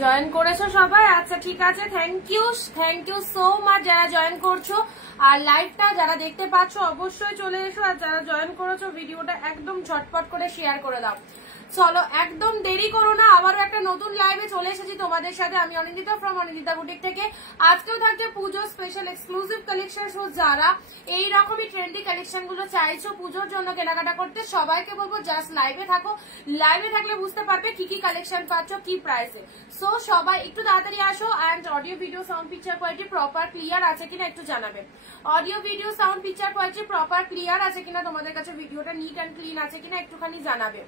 Join করেছো সবাই? আচ্ছা ঠিক আছে, থ্যাংক ইউ সো মাচ যারা জয়েন করছো। আর লাইভটা যারা দেখতে পাচ্ছ অবশ্যই চলে এসো, আর যারা জয়েন করেছো ভিডিওটা একদম ঝটপট করে শেয়ার করে দাও। চলো একদম দেরি করো না, আবারও একটা নতুন লাইভে চলে এসেছি তোমাদের সাথে। আমি অনিন্দিতা ফ্রম অনিন্দিতা বুটিক থেকে। আজকেও থাকছে পুজো স্পেশাল এক্সক্লুসিভ কালেকশন। যারা এইরকমই ট্রেন্ডি কালেকশন গুলো চাইছো পুজোর জন্য কেনাকাটা করতে, সবাইকে বলবো জাস্ট লাইভে থাকো। লাইভে থাকলে বুঝতে পারবে কি কি কালেকশন পাচ্ছ কি প্রাইসে। সো সবাই একটু তাড়াতাড়ি আসো। And audio video sound picture quality proper clear আছে কিনা একটু জানাবে। Audio video sound picture quality proper clear আছে কিনা, তোমাদের কাছে ভিডিওটা নিট অ্যান্ড ক্লিন আছে কিনা একটুখানি জানাবে।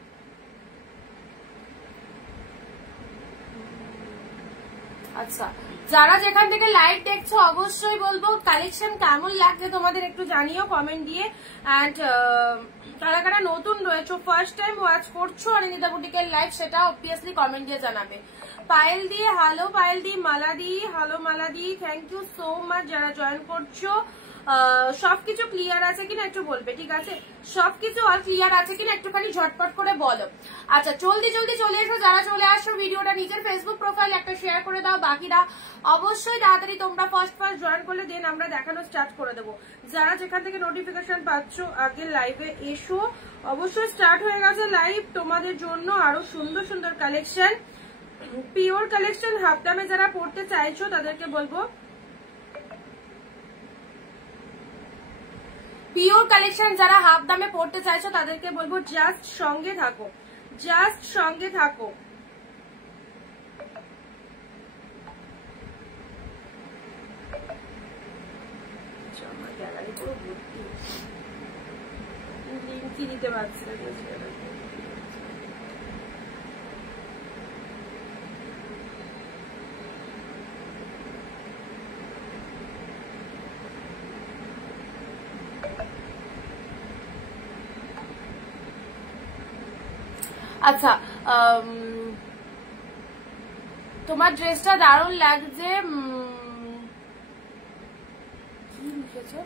আচ্ছা, যারা যেখান থেকে লাইভ দেখছো অবশ্যই বলবো কালেকশন কেমন লাগছে তোমাদের একটু জানিও কমেন্ট দিয়ে। অ্যান্ড কারা কারা নতুন রয়েছো, ফার্স্ট টাইম ওয়াচ করছো অনিন্দিতা বুটিকের লাইভ, সেটা অবভিয়াসলি কমেন্ট দিয়ে জানাবে। Payel di hello, Payel di, Mala di hello, Mala di, thank you so much যারা জয়েন করছো। সবকিছু ক্লিয়ার আছে কিনা একটু বলবে, ঠিক আছে? সবকিছু অল ক্লিয়ার আছে কিনা একটুখানি ঝটপট করে বলো। আচ্ছা জলদি জলদি চলে এসো, যারা চলে আসো ভিডিওটা নিজের ফেসবুক প্রোফাইল একটা শেয়ার করে দাও। বাকিরা অবশ্যই তাড়াতাড়ি তোমরা ফার্স্ট জয়েন করলে দেন আমরা দেখানো স্টার্ট করে দেবো। যারা যেখান থেকে নোটিফিকেশন পাচ্ছ আগে লাইভে এসো। অবশ্যই স্টার্ট হয়ে গেছে লাইভ তোমাদের জন্য। আরো সুন্দর সুন্দর কালেকশন, পিওর কালেকশন হাফ দামে যারা পড়তে চাইছো তাদেরকে বলবো, পিওর কালেকশন যারা হাফ দামে পড়তে চাইছো তাদেরকে বলবো জাস্ট সঙ্গে থাকো, জাস্ট সঙ্গে থাকো। গ্যালারি পুরো ভর্তি, লিঙ্কই দিতে পারছি না। আচ্ছা তোমার ড্রেসটা দারুণ লাগছে, কি লিখেছো?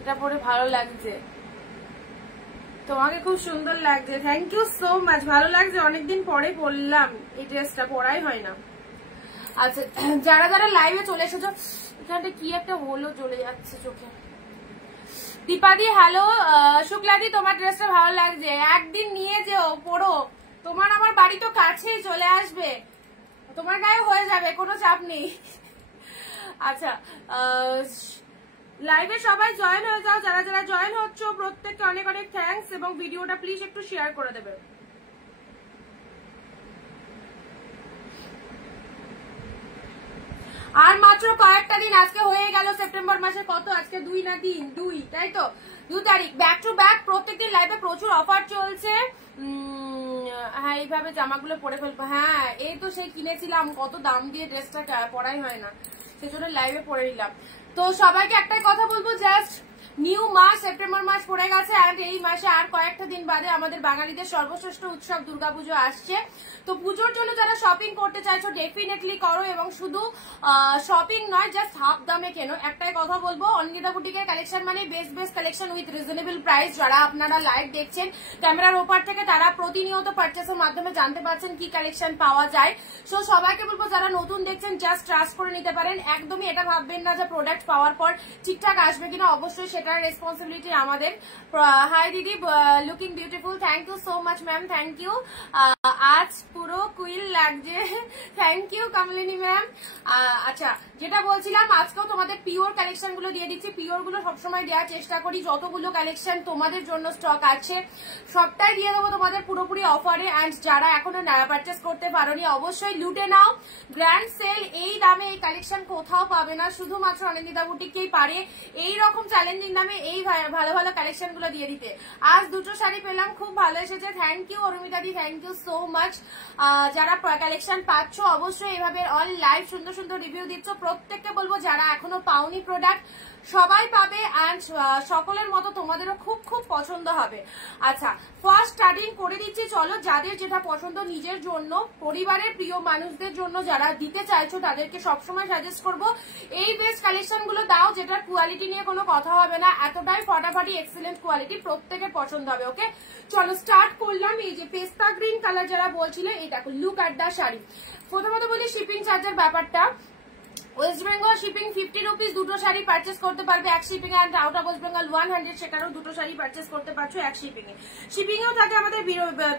এটা পরে ভালো লাগছে, তোমাকে খুব সুন্দর লাগছে, থ্যাংক ইউ সো মাচ। ভালো লাগছে, অনেকদিন পরে পরলাম এই ড্রেসটা, পরাই হয় না। আচ্ছা যারা যারা লাইভে চলে এসেছো, এখানটা কি একটা হলো চলে যাচ্ছে চোখে। দীপাদি হ্যালো, শুক্লাদি তোমার ড্রেসটা ভালো লাগছে, একদিন নিয়ে যেও পরো, তোমার আমার বাড়ি তো কাছেই, চলে আসবে, তোমার গায়ে হয়ে যাবে, কোনো চাপ নেই। আচ্ছা লাইভে সবাই জয়েন হয়ে যাও, যারা যারা জয়েন হচ্ছ প্রত্যেককে অনেক অনেক থ্যাঙ্কস, এবং ভিডিওটা প্লিজ একটু শেয়ার করে দেবে। আর মাত্র কয়েকটা দিন, আজকে হয়ে গেল সেপ্টেম্বর মাসের কত, আজকে 2 না 3, 2 তাই তো, 2 তারিখ। ব্যাক টু ব্যাক প্রত্যেকদিন লাইভে প্রচুর অফার চলছে। হ্যাঁ এইভাবে জামাগুলো পরে ফেলবো। হ্যাঁ এই তো সেই কিনেছিলাম, কত দাম দিয়ে ড্রেসটা পরাই হয় না, সেজন্য লাইভে পরে নিলাম। তো সবাইকে একটাই কথা বলবো, জাস্ট নিউ মাস সেপ্টেম্বর মাস পড়ে গেছে, অ্যান্ড এই মাসে আর কয়েকটা দিন বাদে আমাদের বাঙালিদের সর্বশ্রেষ্ঠ উৎসব দুর্গাপুজো আসছে। তো পুজোর জন্য যারা শপিং করতে চাইছো ডেফিনেটলি করো, এবং শুধু শপিং নয় জাস্ট হাফ দামে কেনো। একটাই কথা বলবো, অনিন্দিতা বুটিকের কালেকশন মানে best best collection with reasonable price. যারা আপনারা লাইভ দেখছেন ক্যামেরার ওপার থেকে, তারা প্রতিনিয়ত পারচেসের মাধ্যমে জানতে পারছেন কি কালেকশন পাওয়া যায়। সো সবাইকে বলবো যারা নতুন দেখছেন জাস্ট ট্রাস্ট করে নিতে পারেন, একদমই এটা ভাববেন না যে প্রোডাক্ট পাওয়ার পর ঠিকঠাক আসবে কিনা, অবশ্যই সেটার রেসপন্সিবিলিটি আমাদের। হাই দিদি, looking beautiful, thank you so much ma'am, thank you. আজ পুরো কুইল লাগছে, থ্যাংক ইউ কমলিনী ম্যাম। আচ্ছা যেটা বলছিলাম, আজকেও তোমাদের পিওর কালেকশন গুলো দিয়ে দিচ্ছি। পিওর গুলো সবসময় দেওয়ার চেষ্টা করি, যতগুলো কালেকশন তোমাদের জন্য স্টক আছে সবটাই দিয়ে দেবো তোমাদের পুরোপুরি অফারে। অ্যান্ড যারা এখনো পারচেস করতে পারোনি অবশ্যই লুটে নাও, গ্র্যান্ড সেল এই দামে এই কালেকশন কোথাও পাবে না, শুধুমাত্র অনিন্দিতা বুটিককেই পারে এই রকম চ্যালেঞ্জিং দামে এই ভালো ভালো কালেকশন গুলো দিয়ে দিতে। আজ দুটো শাড়ি পেলাম, খুব ভালো এসেছে, thank you Arumita di, thank you so much. যারা কালেকশন পাচ্ছ অবশ্যই এভাবে অল লাইভ সুন্দর সুন্দর রিভিউ দিচ্ছ, প্রত্যেককে বলবো যারা এখনো পাওনি প্রোডাক্ট সবাই পাবে, অ্যান্ড সকলের মতো তোমাদেরও খুব খুব পছন্দ হবে। আচ্ছা ফার্স্ট স্টার্টিং করে দিচ্ছি, চলো যাদের যেটা পছন্দ নিজের জন্য, পরিবারের প্রিয় মানুষদের জন্য যারা দিতে চাইছো তাদেরকে সবসময় সাজেস্ট করবো এই বেস্ট কালেকশন গুলো দাও, যেটার কোয়ালিটি নিয়ে কোনো কথা হবে না, এতটাই ফাটাফাটি এক্সেলেন্ট কোয়ালিটি, প্রত্যেকের পছন্দ হবে। ওকে চলো স্টার্ট করলাম। এই যে পেস্তা গ্রিন কালার যারা বলছিলে, এই দেখো লুক অ্যাট দা শাড়ি। প্রথমত বলি শিপিং চার্জের ব্যাপারটা, ওয়েস্ট বেঙ্গল শিপিং 50 রুপিস, দুটো শাড়ি পারচেস করতে পারবে এক shipping A, out of West Bengal 100, সেখানেও দুটো শাড়ি পারচেস করতে পারছো এক শিপিং এ। শিপিং এও থাকে আমাদের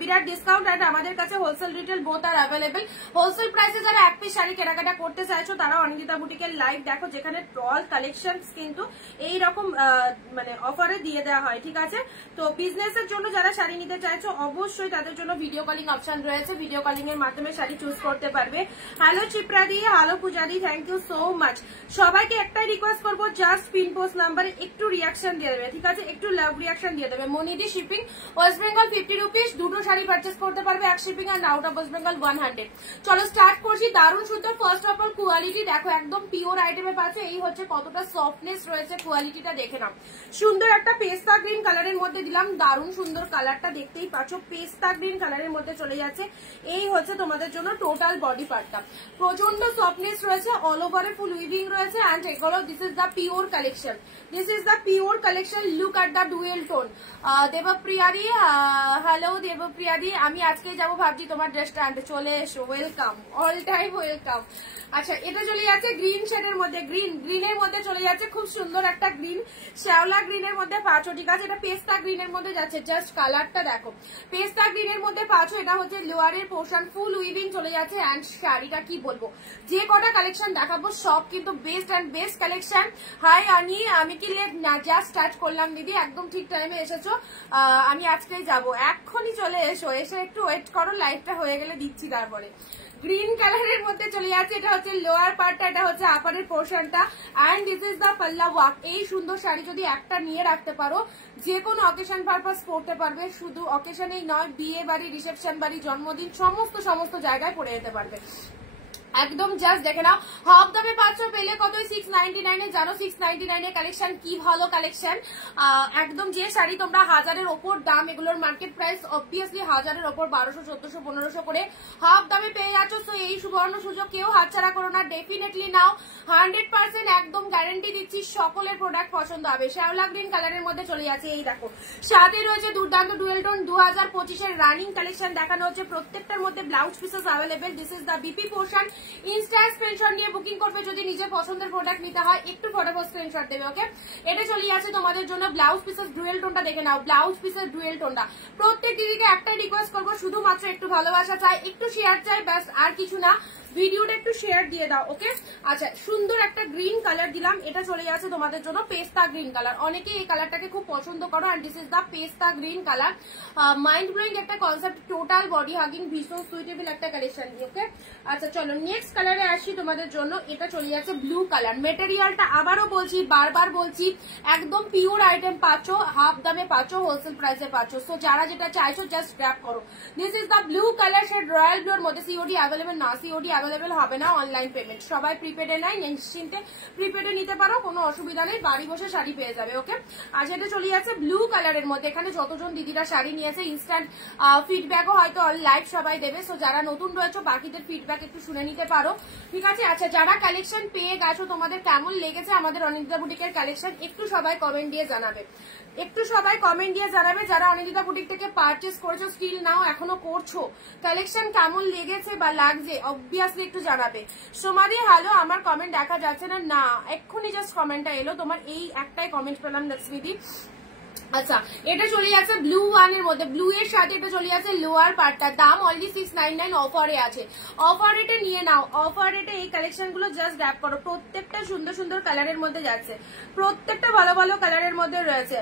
বিরাট ডিসকাউন্ট, আর আমাদের কাছে হোলসেল রিটেল বোথ আর অ্যাভেলেবেল। হোলসেল প্রাইসে যারা এক পিস শাড়ি কেনাকাটা করতে চাইছো তারা অনিন্দিতা বুটিকের লাইভ দেখো, যেখানে অল কালেকশনস কিন্তু এইরকম মানে অফারে দিয়ে দেওয়া হয়, ঠিক আছে। তো বিজনেসের জন্য যারা শাড়ি নিতে চাইছো অবশ্যই তাদের জন্য ভিডিও কলিং অপশন রয়েছে, ভিডিও কলিং এর মাধ্যমে শাড়ি চুজ করতে পারবে। Hello Chipradi, hello Pujadi, thank you so much. সবাইকে একটাই রিকোয়েস্ট করবো, জাস্ট পিন পোস্ট নাম্বারে একটু রিয়াকশন দিয়ে দেবে, ঠিক আছে, একটু লাভ রিয়াকশন দিয়ে দেবে। মনিদি শিপিং ওয়েস্ট বেঙ্গল 50 রুপিস, দুটো শাড়ি পারচেস করতে পারবে এক শিপিং, আর আউট অফ ওয়েস্ট বেঙ্গল 100। চলো স্টার্ট করছি। দারুণ সুন্দর। ফার্স্ট অফ অল কোয়ালিটি দেখো, একদম পিওর আইটেমে পাচ্ছে। এই হচ্ছে কতটা সফটনেস রয়েছে, কোয়ালিটিটা দেখে নাও। সুন্দর একটা পেস্তা গ্রিন কালারের মধ্যে দিলাম, দারুণ সুন্দর কালারটা দেখতেই পাচ্ছ, পেস্তা গ্রিন কালারের মধ্যে চলে যাচ্ছে। এই হচ্ছে তোমাদের জন্য টোটাল বডি পার্টটা, প্রচন্ড সফটনেস রয়েছে, অল ওভারে ফুল উইভিং রয়েছে। এন্ড এগুলো this is the pure collection, this is the pure collection. Look at the dual tone. Debpriyadi, hello Debpriyadi, আমি আজকে যাবো ভাবছি তোমার ড্রেসটা আনতে, চলে এসো, ওয়েলকাম, অল টাইম ওয়েলকাম। আচ্ছা এটা চলে যাচ্ছে গ্রিন শেডের মধ্যে, গ্রিনের মধ্যে চলে যাচ্ছে, খুব সুন্দর একটা গ্রিন, শ্যাওলা গ্রিনের মধ্যে পাঁচো, ঠিক আছে। এটা পেস্তা গ্রিনের মধ্যে যাচ্ছে, জাস্ট কালারটা দেখো, পেস্তা গ্রিনের মধ্যে পাঁচো। এটা হচ্ছে লোয়ারের পোর্শন, ফুল উইভিং চলে যাচ্ছে। এন্ড শাড়িটা কি বলবো, যে কটা কালেকশন দেখাবো সব কিন্তু best and best collection. Hi Ani, আমি কি লেট না, জাস্ট স্টার্ট করলাম দিদি, একদম ঠিক টাইমে এসেছো। আমি আজকেই যাবো, এক্ষুনি চলে এসো, এসে একটু ওয়েট করো, লাইভটা হয়ে গেলে দিচ্ছি। তারপরে গ্রিন কালারের মধ্যে চলে যাচ্ছে, এটা হচ্ছে লোয়ার পার্টটা, এটা হচ্ছে আপারের পোর্শনটা। এন্ড দিস ইজ দ্য পাল্লা ওয়ার্ক। এই সুন্দর শাড়ি যদি একটা নিয়ে রাখতে পারো, যে কোনো অকেশন পারপাস পরতে পারবে, শুধু অকেশনেই নয়, বিয়ে বাড়ি, রিসেপশন বাড়ি, জন্মদিন, সমস্ত জায়গায় পরে যেতে পারবে। একদম জাস্ট দেখে নাও, হাফ দামে পাচ্ছ, পেলে কতই 699 এ। জানো 699 এর কালেকশন কি ভালো কালেকশন, একদম যে শাড়ি তোমরা 1000-এর ওপর দাম, এগুলোর মার্কেট প্রাইস অবভিয়াসলি 1000-এর ওপর, 1200, 1400, 1500 করে হাফ দামে পেয়ে যাচ্ছ। তো এই সুবর্ণ সুযোগ কেউ হাতছাড়া করো না, ডেফিনেটলি নাও, 100% একদম গ্যারান্টি দিচ্ছি সকলের প্রোডাক্ট পছন্দ হবে। শ্যাওলা গ্রিন কালারের মধ্যে চলে যাচ্ছে, এই দেখো সাথে রয়েছে দুর্দান্ত ডুয়েল টোন 2025-এর রানিং কালেকশন দেখানো হচ্ছে, প্রত্যেকটার মধ্যে blouse pieces available. This is the BP portion. Instant screenshot নিয়ে বুকিং করবে যদি নিজের পছন্দের প্রোডাক্ট নিতে হয়, একটু ফটোফট স্ক্রিনশট দেবে। ওকে এটা চলে যাচ্ছে তোমাদের জন্য ব্লাউজ পিসেস ডুয়েল টোনটা দেখে নাও, ব্লাউজ পিসেস ডুয়েল টোনটা। প্রত্যেক দিদিকে একটাই রিকোয়েস্ট করবো, শুধুমাত্র একটু ভালোবাসা চাই, একটু শেয়ার চাই, ব্যাস আর কিছু না, ভিডিওটা একটু শেয়ার দিয়ে দাও। ওকে আচ্ছা সুন্দর একটা গ্রিন কালার দিলাম, এটা চলে যাচ্ছে তোমাদের জন্য পেস্তা গ্রিন কালার। অনেকেই এই কালারটাকে খুব পছন্দ করো, এন্ড দিস ইজ দ্য পেস্তা গ্রিন কালার। মাইন্ড ব্লোয়িং একটা কনসেপ্ট, টোটাল বডি হাগিং, ভীষণ সুইটেবল একটা কালেকশন। ওকে আচ্ছা চলো নেক্সট কালারে আসি তোমাদের জন্য। এটা চলে যাচ্ছে ব্লু কালার। মেটেরিয়ালটা আবারও বলছি, বারবার বলছি, একদম পিওর আইটেম পাচ্ছ, হাফ দামে পাচ্ছ, হোলসেল প্রাইসে পাচ্ছ। সো যারা যেটা চাইছো জাস্ট গ্র্যাব করো। This is the blue colour shade, royal ব্লুর মধ্যে। সিওডি অ্যাভেলেবেল না, সিওডি অ্যাভেলেবেল হবে না, অনলাইন পেমেন্ট। সবাই প্রিপেডে নাই, নিশ্চিন্তে প্রিপেডে নিতে পারো, কোনো অসুবিধা নেই, বাড়ি বসে শাড়ি পেয়ে যাবে। ওকে আর সেটা চলে যাচ্ছে ব্লু কালারের মধ্যে। এখানে যতজন দিদিরা শাড়ি নিয়েছে ইনস্ট্যান্ট ফিডব্যাকও হয়তো লাইভ সবাই দেবে। সো যারা নতুন রয়েছে বাকিদের ফিডব্যাক একটু শুনে নিতে পারো, ঠিক আছে। আচ্ছা যারা কালেকশন পেয়ে গেছো, তোমাদের কেমন লেগেছে আমাদের অনিন্দিতা বুটিকের কালেকশন, একটু সবাই কমেন্ট দিয়ে জানাবে, একটু সবাই কমেন্ট দিয়ে জানাবে। যারা অনিন্দিতা বুটিক থেকে পারচেস করেছো, স্টিল নাও এখনো করছো, কালেকশন কেমন লেগেছে বা লাগছে অবভিয়াসলি একটু জানাবে। সোমাদি হ্যালো, আমার কমেন্ট দেখা যাচ্ছে না, না এক্ষুনি জাস্ট কমেন্টটা এলো, তোমার এই একটাই কমেন্ট পেলাম লক্ষ্মীদি। আচ্ছা এটা চলে যাচ্ছে ব্লু ওয়ানের মধ্যে, ব্লু এর সাথে এটা চলে যাচ্ছে লোয়ার পার্টটা, দাম অলরেডি 699, অফারে আছে, অফার রেটে নিয়ে নাও, অফার রেটে এই কালেকশন গুলো জাস্ট গ্র্যাব করো। প্রত্যেকটা সুন্দর সুন্দর কালারের মধ্যে যাচ্ছে, প্রত্যেকটা ভালো ভালো কালারের মধ্যে রয়েছে।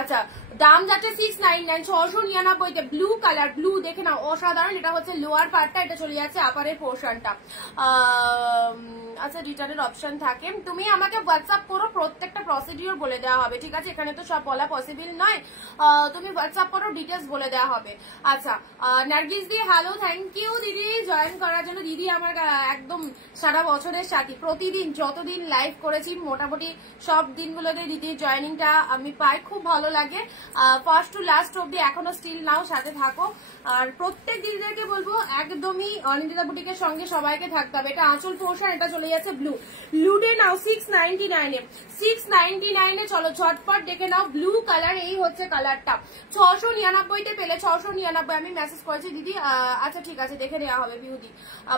আচ্ছা দাম যাচ্ছে 699, 699-তে। ব্লু কালার, ব্লু দেখে নাও অসাধারণ। এটা হচ্ছে লোয়ার পার্টটা, এটা চলে যাচ্ছে আপারের পোর্শনটা। আচ্ছা রিটার্নের অপশন থাকে, তুমি আমাকে হোয়াটসঅ্যাপ করো, প্রত্যেকটা প্রসিডিওর বলে দেওয়া হবে, ঠিক আছে। এখানে তো সব বলা পসিবল নয়, তুমি হোয়াটসঅ্যাপ করো, ডিটেলস বলে দেওয়া হবে। আচ্ছা, নার্গিস দি হ্যালো, থ্যাংক ইউ দিদি জয়েন করার জন্য। দিদি আমার একদম সারা বছরের সাথী, প্রতিদিন যতদিন লাইভ করেছি মোটামুটি সব দিনগুলোতে দিদির জয়েনিংটা আমি পাই, খুব ভালো লাগে। ফার্স্ট টু লাস্ট অব্দি এখনো স্টিল নাও সাথে থাকো। আর প্রত্যেক দিদিদেরকে বলবো একদমই অনিন্দিতা বুটিকের সঙ্গে সবাইকে থাকতে হবে। এটা আঁচল পোর্শন, এটা চলে যাচ্ছে ব্লু, ব্লুডে নাও 699 এ, 699 এ। চলো ঝটপট দেখে নাও ব্লু কালার, এই হচ্ছে কালারটা। 699 তে পেলে, 699 আমি মেসেজ করেছি দিদি। আচ্ছা ঠিক আছে, দেখে নেওয়া হবে বিউটি।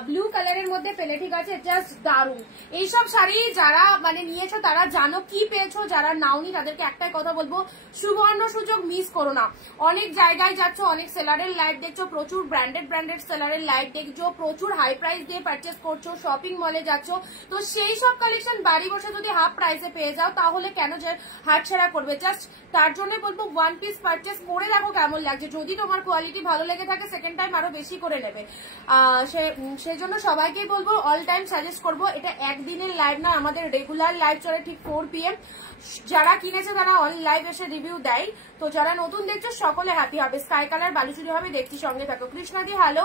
ব্লু কালারের মধ্যে পেলে, ঠিক আছে, জাস্ট দারুন। এইসব শাড়ি যারা মানে নিয়েছো তারা জানো কি পেয়েছো, যারা নাওনি তাদেরকে একটাই কথা বলবো, সুবর্ণ সুযোগ মিস করো না। অনেক জায়গায় যাচ্ছ, অনেক সেলারের লাইভ দেখছো, প্রচুর ব্র্যান্ডেড সেলারের লাইভ দেখছো, প্রচুর হাই প্রাইস দিয়ে পারচেস করছো, শপিং মলে যাচ্ছ, তো সেই সব কালেকশন বাড়ি বসে যদি হাফ প্রাইসে পেয়ে যাও তাহলে কেন যে হাতছাড়া করবে। জাস্ট তার জন্য বলবো ওয়ান পিস পারচেস করে দেখো কেমন লাগছে, যদি তোমার কোয়ালিটি ভালো লেগে থাকে সেকেন্ড টাইম আরো বেশি করে নেবে। সেই জন্য সবাইকেই বলবো, অল টাইম সাজেস্ট করবো, এটা একদিনের লাইভ না, আমাদের রেগুলার লাইভ চলে ঠিক 4 PM। যারা কিনেছে তারা অন লাইভ এসে রিভিউ দেয়, তো যারা নতুন দেখছো সকলে হ্যাপি হবে। স্কাই কালার বালুচুরি হবে, দেখছি সঙ্গে থাকো। কৃষ্ণা দি হ্যালো,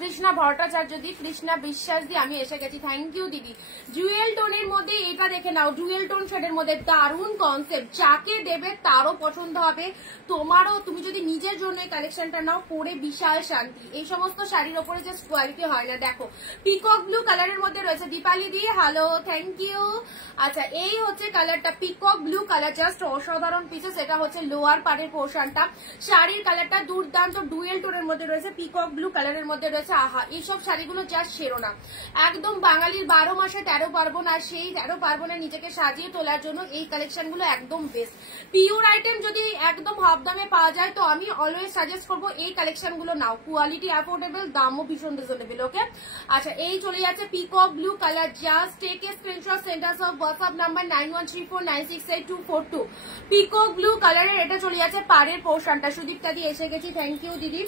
কৃষ্ণা ভট্টাচার্য দি, কৃষ্ণা বিশ্বাস দি, আমি এসে গেছি, থ্যাংক ইউ দিদি। জুয়েল টোনের মধ্যে এটা দেখে নাও, জুয়েল টোন শেডের মধ্যে দারুণ কনসেপ্ট, যাকে দেবে তারও পছন্দ হবে, তোমারও। তুমি যদি নিজের জন্য এই কালেকশনটা নাও, পরে বিশাল শান্তি। এই সমস্ত শাড়ির ওপরে জাস্ট কোয়ালিটি হয় না। দেখো পিকক ব্লু কালারের মধ্যে রয়েছে, দীপালি দি হ্যালো, থ্যাংক ইউ। আচ্ছা, এই হচ্ছে কালারটা, পিকক ব্লু কালার, জাস্ট অসাধারণ পিসেস। এটা হচ্ছে লোয়ার পাড়ের পোর্শনটা, শাড়ির কালারটা দুর্দান্ত ডুয়েল টোনের মধ্যে রয়েছে, পিকক ব্লু কালারের মধ্যে রয়েছে। আহা, এইসব শাড়িগুলো জাস্ট সেরো না, একদম বাঙালির 12 মাসে 13 পার্বণ, আর সেই 13 পার্বণে নিজেকে সাজিয়ে তোলার জন্য এই কালেকশনগুলো একদম বেস্ট। পিওর আইটেম যদি একদম হাফ দামে পাওয়া যায় তো আমি অলওয়েজ সাজেস্ট করবো এই কালেকশনগুলো নাও, কোয়ালিটি অ্যাফোর্ডেবল, দামও ভীষণ রিজনেবল। ওকে, আচ্ছা, এই চলে যাচ্ছে peacock blue colour, just take a screenshot, send us of WhatsApp number 9134968242। Peacock blue কালারের এটা চলে যাচ্ছে পাড়ের পোর্শনটা, সুদীপ্তা দিয়ে এসে গেছি, থ্যাংক ইউ দিদি।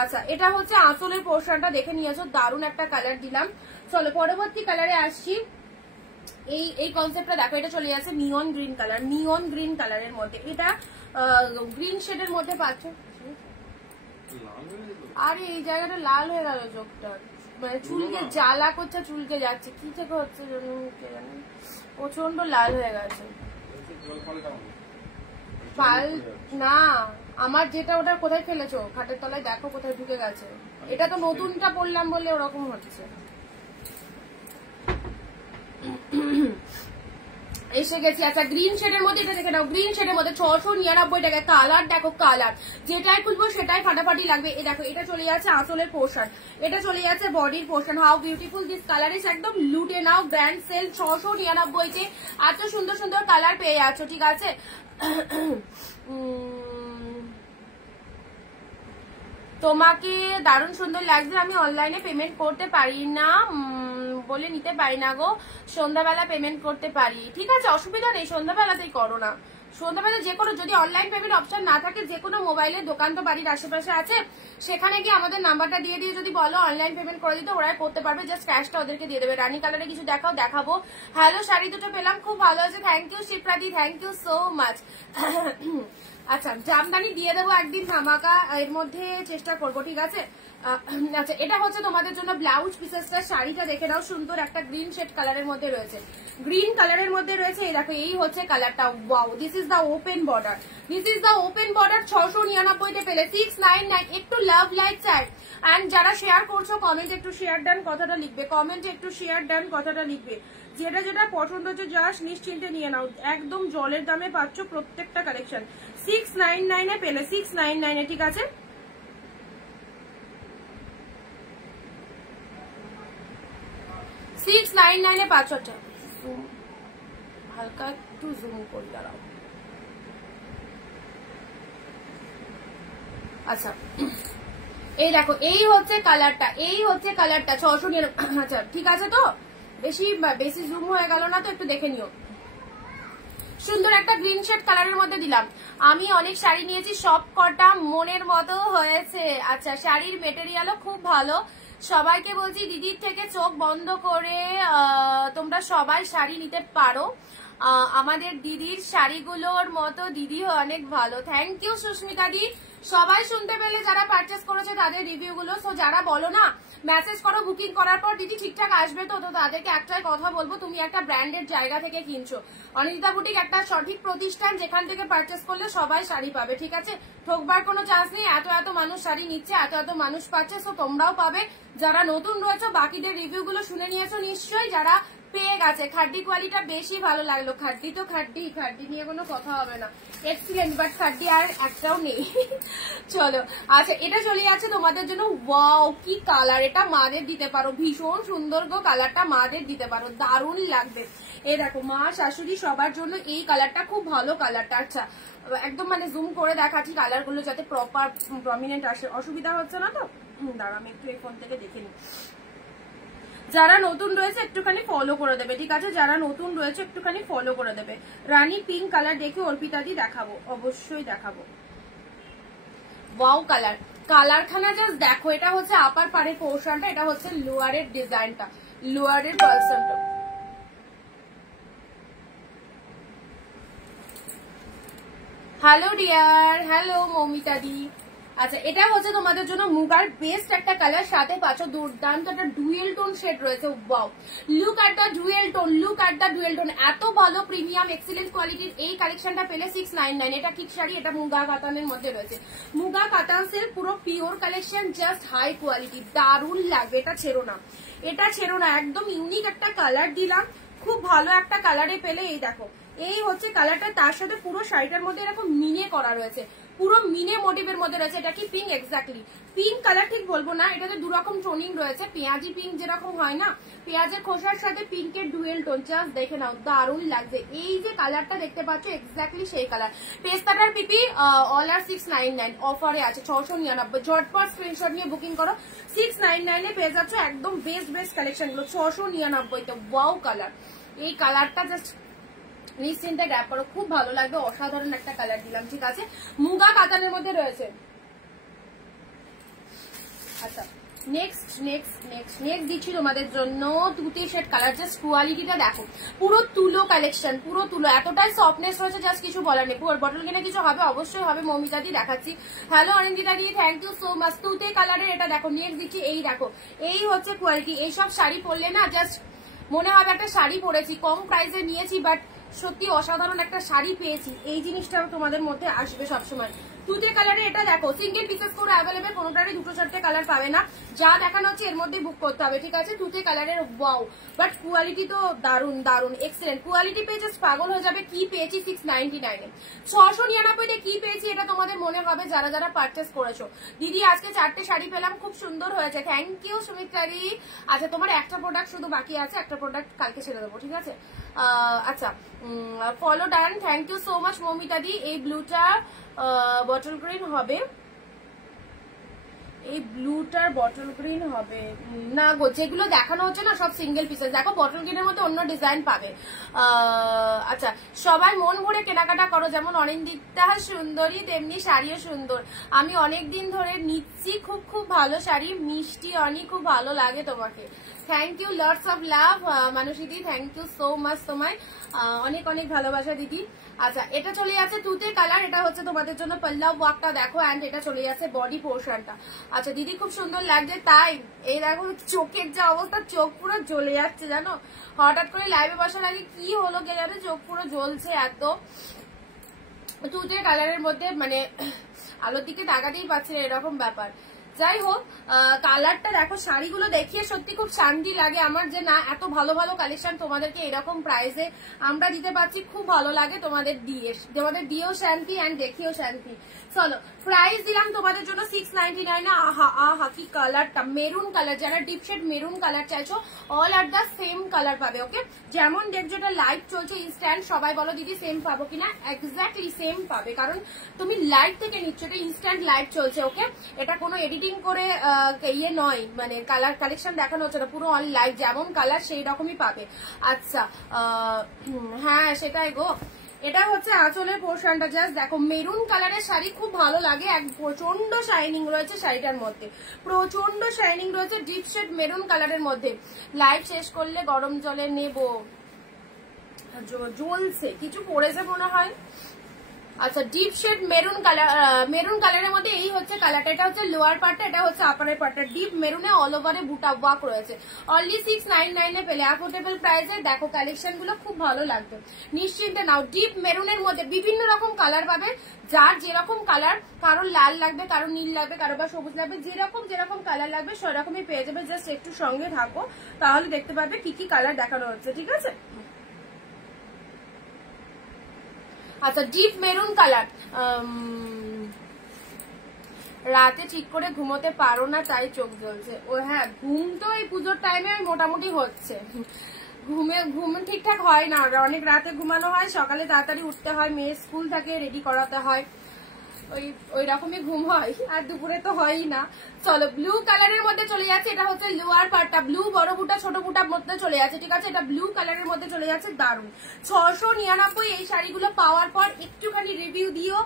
আচ্ছা, এটা হচ্ছে আঁচলের পোর্শনটা, দেখে নিয়েছো, দারুণ একটা কালার দিলাম। চলো পরবর্তী কালারে আসছি। এই কনসেপ্টটা দেখো, এটা চলে যাচ্ছে নিয়ন গ্রিন কালার, নিয়ন গ্রিন কালারের মধ্যে, এটা গ্রিন শেডের মধ্যে পাচ্ছ। আরে এই জায়গাটা লাল হয়ে গেল, চোখটা মানে চুলকে জ্বালা করছে, চুলকে যাচ্ছে, কি থেকে হচ্ছে প্রচন্ড লাল হয়ে গেছে। পাল না, আমার যেটা ওটা কোথায় ফেলেছো, খাটের তলায় দেখো কোথায় ঢুকে গেছে। এটা তো নতুনটা পড়লাম বলে ওরকম হচ্ছে। এসে গেছি। আচ্ছা, গ্রিন শেডের মধ্যে এটা দেখে নাও, গ্রিন শেডের মধ্যে 699 টাকা। কালার দেখো, কালার যেটাই খুলবো সেটাই ফাটাফাটি লাগবে। এ দেখো, এটা চলে যাচ্ছে আঁচলের পোর্শন, এটা চলে যাচ্ছে বডির portion. How beautiful this colour ইস, একদম লুটে নাও, গ্র্যান্ড সেল 699 তে এত সুন্দর সুন্দর কালার পেয়ে যাচ্ছ, ঠিক আছে। তোমাকে দারুণ সুন্দর লাগছে, আমি অনলাইনে পেমেন্ট করতে পারি না বলে নিতে পারি না গো, সন্ধ্যাবেলা পেমেন্ট করতে পারি। ঠিক আছে, অসুবিধা নেই, সন্ধ্যাবেলাতেই করো না, সন্ধ্যাবেলা যে কোনো, যদি অনলাইন পেমেন্ট অপশন না থাকে যে কোনো মোবাইলের দোকান তো বাড়ির আশেপাশে আছে, সেখানে গিয়ে আমাদের নাম্বারটা দিয়ে যদি বলো অনলাইন পেমেন্ট করে দিতে, ওরাই করতে পারবে, জাস্ট ক্যাশটা ওদেরকে দিয়ে দেবে। রানী কালারে কিছু দেখাবো। হ্যালো, শাড়ি দুটো পেলাম, খুব ভালো আছে, thank you Shipradi, thank you so much. আচ্ছা, জামদানি দিয়ে দেবো একদিন ধামাকা, এর মধ্যে চেষ্টা করবো, ঠিক আছে। আচ্ছা, এটা হচ্ছে তোমাদের জন্য ব্লাউজ পিসেসটা, শাড়িটা দেখে নাও, সুন্দর একটা গ্রিন শেড কালারের মধ্যে রয়েছে, গ্রিন কালারের মধ্যে রয়েছে। এই দেখো, এই হচ্ছে কালারটা, wow, this is the open border, this is the open border. 699 তে পেলে 699। একটু লাভ লাইক চাই, অ্যান্ড যারা শেয়ার করছো কমেন্ট একটু শেয়ার ডান কথাটা লিখবে, কমেন্টে একটু শেয়ার ডান কথাটা লিখবে। যেটা যেটা পছন্দ হচ্ছে জাস্ট নিশ্চিন্তে নিয়ে নাও, একদম জলের দামে পাচ্ছ প্রত্যেকটা কালেকশন। 699 এ পেলে, 699 এ, ঠিক আছে। হালকা একটু জুম করে দাঁড়াও। আচ্ছা, এই দেখো, এই হচ্ছে কালারটা, এই হচ্ছে কালারটা 699। আচ্ছা, ঠিক আছে, তো বেশি জুম হয়ে গেল না তো, একটু দেখে নিও। সুন্দর একটা গ্রিন শেড কালারের মধ্যে দিলাম। আমি অনেক শাড়ি নিয়েছি, সব কটা মনের মতো হয়েছে। আচ্ছা, শাড়ির মেটেরিয়ালও খুব ভালো। সবাইকে বলছি দিদির থেকে চোখ বন্ধ করে তোমরা সবাই শাড়ি নিতে পারো। আমাদের দিদির শাড়িগুলোর মতো দিদিও অনেক ভালো। থ্যাংক ইউ সুস্মিতা দি। সবাই শুনতে পেলে যারা পারচেস করেছে তাদের রিভিউ গুলো। সো যারা বলো না মেসেজ করো বুকিং করার পর দিদি ঠিকঠাক আসবে তো তাদেরকে একটাই কথা বলবো, তুমি একটা ব্র্যান্ডেড জায়গা থেকে কিনছো। অনিন্দিতা বুটিক একটা সঠিক প্রতিষ্ঠান, যেখান থেকে পারচেস করলে সবাই শাড়ি পাবে, ঠিক আছে? ঠকবার কোনো চান্স নেই। এত এত মানুষ শাড়ি নিচ্ছে, এত এত মানুষ পাচ্ছে, সো তোমরাও পাবে। যারা নতুন রয়েছে বাকিদের রিভিউ গুলো শুনে নিয়েছো নিশ্চয়ই, যারা পেয়ে গেছে। খাড্ডি কোয়ালিটা বেশি ভালো লাগলো। খাড্ডি তো খাড্ডি, খাড্ডি নিয়ে কোনো কথা হবে না, এক্সিলেন্ট, বাট খাড্ডি আর একটাও নেই। চলো আচ্ছা, এটা চলে যাচ্ছে তোমাদের জন্য। ওয়াও কি কালার, এটা মাদের দিতে পারো, ভীষণ সুন্দর গো কালারটা, মাদের দিতে পারো, দারুণ লাগবে। এই দেখো মা শাশুড়ি সবার জন্য এই কালারটা খুব ভালো কালারটা। আচ্ছা একদম মানে জুম করে দেখাচ্ছি কালার গুলো যাতে প্রপার প্রমিনেন্ট আসে, অসুবিধা হচ্ছে না তো? দাঁড়া আমি একটু এই ফোন থেকে দেখে নিই। যারা নতুন রয়েছে একটুখানি ফলো করে দেবে, ঠিক আছে? যারা নতুন রয়েছে একটুখানি ফলো করে দেবে। রানী পিঙ্ক কালার দেখে অর্পিতাদি দেখাবো, অবশ্যই দেখাবো। ওয়াও কালার, কালারখানা জাস্ট দেখো। এটা হচ্ছে আপার পাড়ের পোর্শনটা, এটা হচ্ছে লোয়ারের ডিজাইনটা, লোয়ারের পার্সনটা। হ্যালো ডিয়ার, হ্যালো মমিতা দি। আচ্ছা এটা হচ্ছে তোমাদের জন্য মুগার বেস্ট একটা কালার, সাথে পাচ্ছ দুর্দান্ত একটা ডুয়েল টোন শেড রয়েছে। Wow look at the dual tone, look at the dual tone. এত ভালো প্রিমিয়াম এক্সিলেন্ট কোয়ালিটির এই কালেকশনটা পেলে 699। এটা ঠিক শাড়ি, এটা মুগা কাতানের মধ্যে রয়েছে। মুগা কাতানসের পুরো pure collection, just high quality, দারুণ লাগবে। এটা ছেড়ো না, এটা ছেড়ো না, একদম ইউনিক একটা কালার দিলাম, খুব ভালো একটা কালারে পেলে। এই দেখো এই হচ্ছে কালারটা, তার সাথে পুরো শাড়িটার মধ্যে এরকম মিনে করা রয়েছে, পুরো মিনে মোটিভের মধ্যে রয়েছে। এটা কি পিঙ্ক? এক্স্যাক্টলি পিঙ্ক কালার ঠিক বলবো না, এটাতে দুরকম টোনিং রয়েছে। পেঁয়াজি পিঙ্ক যেরকম হয় না, পেঁয়াজের খোসার সাথে পিঙ্কের ডুয়েল টোন, জাস্ট দেখে নাও দারুণ লাগছে। এই যে কালারটা দেখতে পাচ্ছ এক্স্যাক্টলি সেই কালার। পেস্তাটার পিপি অল আর 699 অফারে আছে, 699। ঝটপট স্ক্রিনশট নিয়ে বুকিং করো, 699 পেয়ে যাচ্ছ একদম বেস্ট বেস্ট কালেকশন গুলো 699 তে। ওয়াও কালার, এই কালারটা জাস্ট নিশ্চিন্তে গ্র্যাব করো, খুব ভালো লাগবে, অসাধারণ একটা কালার দিলাম, ঠিক আছে? মুগা কাতানের মধ্যে রয়েছে। আচ্ছা নেক্সট নেক্সট নেক্সট নেক্সট দিচ্ছি তোমাদের জন্য তুতে শেড কালার। জাস্ট কোয়ালিটিটা দেখো, পুরো তুলো কালেকশন, পুরো তুলো, এতটাই সফটনেস রয়েছে জাস্ট কিছু বলার নেই। পুরো বটল কিনে কিছু হবে, অবশ্যই হবে। মমিতা দি দেখাচ্ছি। Hello Anindita di, thank you so much. তুতে কালারের এটা দেখো, নেক্সট দিচ্ছি। এই দেখো এই হচ্ছে কোয়ালিটি। এইসব শাড়ি পরলে না জাস্ট মনে হবে একটা শাড়ি পরেছি, কম প্রাইসে নিয়েছি বাট সত্যি অসাধারণ একটা শাড়ি পেয়েছি। এই জিনিসটা তোমাদের মধ্যে আসবে সবসময়। তুতে কালারে এটা দেখো, সিঙ্গেল পিসেস করে অ্যাভেলেবেল, কোনোটারই দুটো চারটে কালার পাবে না, যা দেখানো হচ্ছে এর মধ্যে বুক করতে হবে, ঠিক আছে? তুতে কালারের ওয়াও, বাট কোয়ালিটি তো দারুন দারুন এক্সেলেন্ট কোয়ালিটি পেয়ে জাস্ট পাগল হয়ে যাবে। কি পেয়েছি 699 699 কি পেয়েছি এটা তোমাদের মনে হবে যারা যারা পারচেস করেছো। দিদি আজকে 4টে শাড়ি পেলাম, খুব সুন্দর হয়েছে, থ্যাংক ইউ সুমিত্রাদি। আচ্ছা তোমার একটা প্রোডাক্ট শুধু বাকি আছে, একটা প্রোডাক্ট কালকে ছেড়ে দেবো, ঠিক আছে? আচ্ছা follow done, thank you so much Mamita di. এই ব্লুটা বটল গ্রিন হবে, এই ব্লুটার বটল গ্রিন হবে না গো, যেগুলো দেখানো হচ্ছে না সব সিঙ্গেল পিসেস। দেখো বটল গ্রিনের মধ্যে অন্য ডিজাইন পাবে। আচ্ছা সবাই মন ভরে কেনাকাটা করো, যেমন অনিন্দিতা সুন্দরী তেমনি শাড়িও সুন্দর। আমি অনেকদিন ধরে নিচ্ছি, খুব খুব ভালো শাড়ি, মিষ্টি অনেক, খুব ভালো লাগে তোমাকে। Thank you, lots of love Manushi di, thank you so much তোমায়, অনেক অনেক ভালোবাসা দিদি। আচ্ছা এটা চলে যাচ্ছে তুতে কালার, এটা হচ্ছে তোমাদের জন্য পাল্লা ওয়ার্কটা দেখো, অ্যান্ড এটা চলে যাচ্ছে বডি পোর্শনটা। আচ্ছা দিদি খুব সুন্দর লাগছে, তাই এই দেখো চোখের যে অবস্থা, চোখ পুরো জ্বলে যাচ্ছে জানো। হঠাৎ করে লাইভে বসার আগে কি হলো কে জানে, চোখ পুরো জ্বলছে এত। তুতে কালারের মধ্যে মানে আলোর দিকে তাকাতেই পাচ্ছে না, এরকম ব্যাপার। যাই হোক কালারটা দেখো, শাড়িগুলো দেখিয়ে সত্যি খুব শান্তি লাগে আমার, যে না এত ভালো ভালো কালেকশন তোমাদেরকে এরকম প্রাইসে আমরা দিতে পারছি, খুব ভালো লাগে তোমাদের দিয়েও শান্তি অ্যান্ড দেখিয়েও শান্তি। চলো প্রাইস দিলাম তোমাদের জন্য 699। আহা আহা কি কালারটা, মেরুন কালার, যারা ডিপ শেড মেরুন কালার চাইছো all are the same colour পাবে, ওকে? যেমন দেখছো এটা লাইভ চলছে ইনস্ট্যান্ট, সবাই বলো দিদি সেম পাবো কিনা, এক্স্যাক্টলি সেম পাবে, কারণ তুমি লাইভ থেকে নিচ্ছ, এটা ইনস্ট্যান্ট লাইভ চলছে, ওকে? এটা কোনো এডিটিং করে ইয়ে নয়, মানে কালার কালেকশন দেখানো হচ্ছে না, পুরো অন লাইভ, যেমন কালার সেই রকমই পাবে। আচ্ছা হ্যাঁ সেটাই গো। এটা হচ্ছে আঁচলের পোর্শনটা, জাস্ট দেখো মেরুন কালারের শাড়ি, খুব ভালো লাগে, এক প্রচন্ড শাইনিং রয়েছে শাড়িটার মধ্যে, প্রচন্ড শাইনিং রয়েছে ডিপ শেড মেরুন কালারের মধ্যে। লাইভ শেষ করলে গরম জলে নেব, জ্বলছে, কিছু পড়েছে মনে হয়। আচ্ছা, deep shade maroon colour, maroon কালারের মধ্যে এই হচ্ছে কালারটা। এটা হচ্ছে লোয়ার পার্টটা, এটা হচ্ছে আপারের পার্টটা। ডিপ মেরুনে অল ওভারে বুটা ওয়ার্ক রয়েছে। অনলি 699 এ পেলে, অ্যাফোর্ডেবল প্রাইসে। দেখো কালেকশন গুলো খুব ভালো লাগবে, নিশ্চিন্তে নাও। ডিপ মেরুনের মধ্যে বিভিন্ন রকম কালার পাবে, যার যেরকম কালার, কারো লাল লাগবে, কারো নীল লাগবে, কারো বা সবুজ লাগবে, যেরকম যেরকম কালার লাগবে সেরকমই পেয়ে যাবে। জাস্ট একটু সঙ্গে থাকো, তাহলে দেখতে পাবে কি কি কালার দেখানো হচ্ছে, ঠিক আছে। আচ্ছা, ডিপ মেরুন কালার। রাতে ঠিক করে ঘুমোতে পারো না তাই চোখ জ্বলছে। ও হ্যাঁ, ঘুম তো এই পুজোর টাইমে মোটামুটি হচ্ছে, ঘুম ঠিকঠাক হয় না, অনেক রাতে ঘুমানো হয়, সকালে তাড়াতাড়ি উঠতে হয়, মেয়ের স্কুল থাকে, রেডি করাতে হয়, ওই রকমই ঘুম হয়, আর দুপুরে তো হয়ই না। চলো, ব্লু কালারের মধ্যে চলে যাচ্ছে। এটা হচ্ছে লোয়ার পার্টটা, ব্লু বড় বুটা ছোট বুটার মধ্যে চলে যাচ্ছে, ঠিক আছে। এটা ব্লু কালারের মধ্যে চলে যাচ্ছে, দারুন। 699 এই শাড়িগুলো পাওয়ার পর একটুখানি রিভিউ দিও,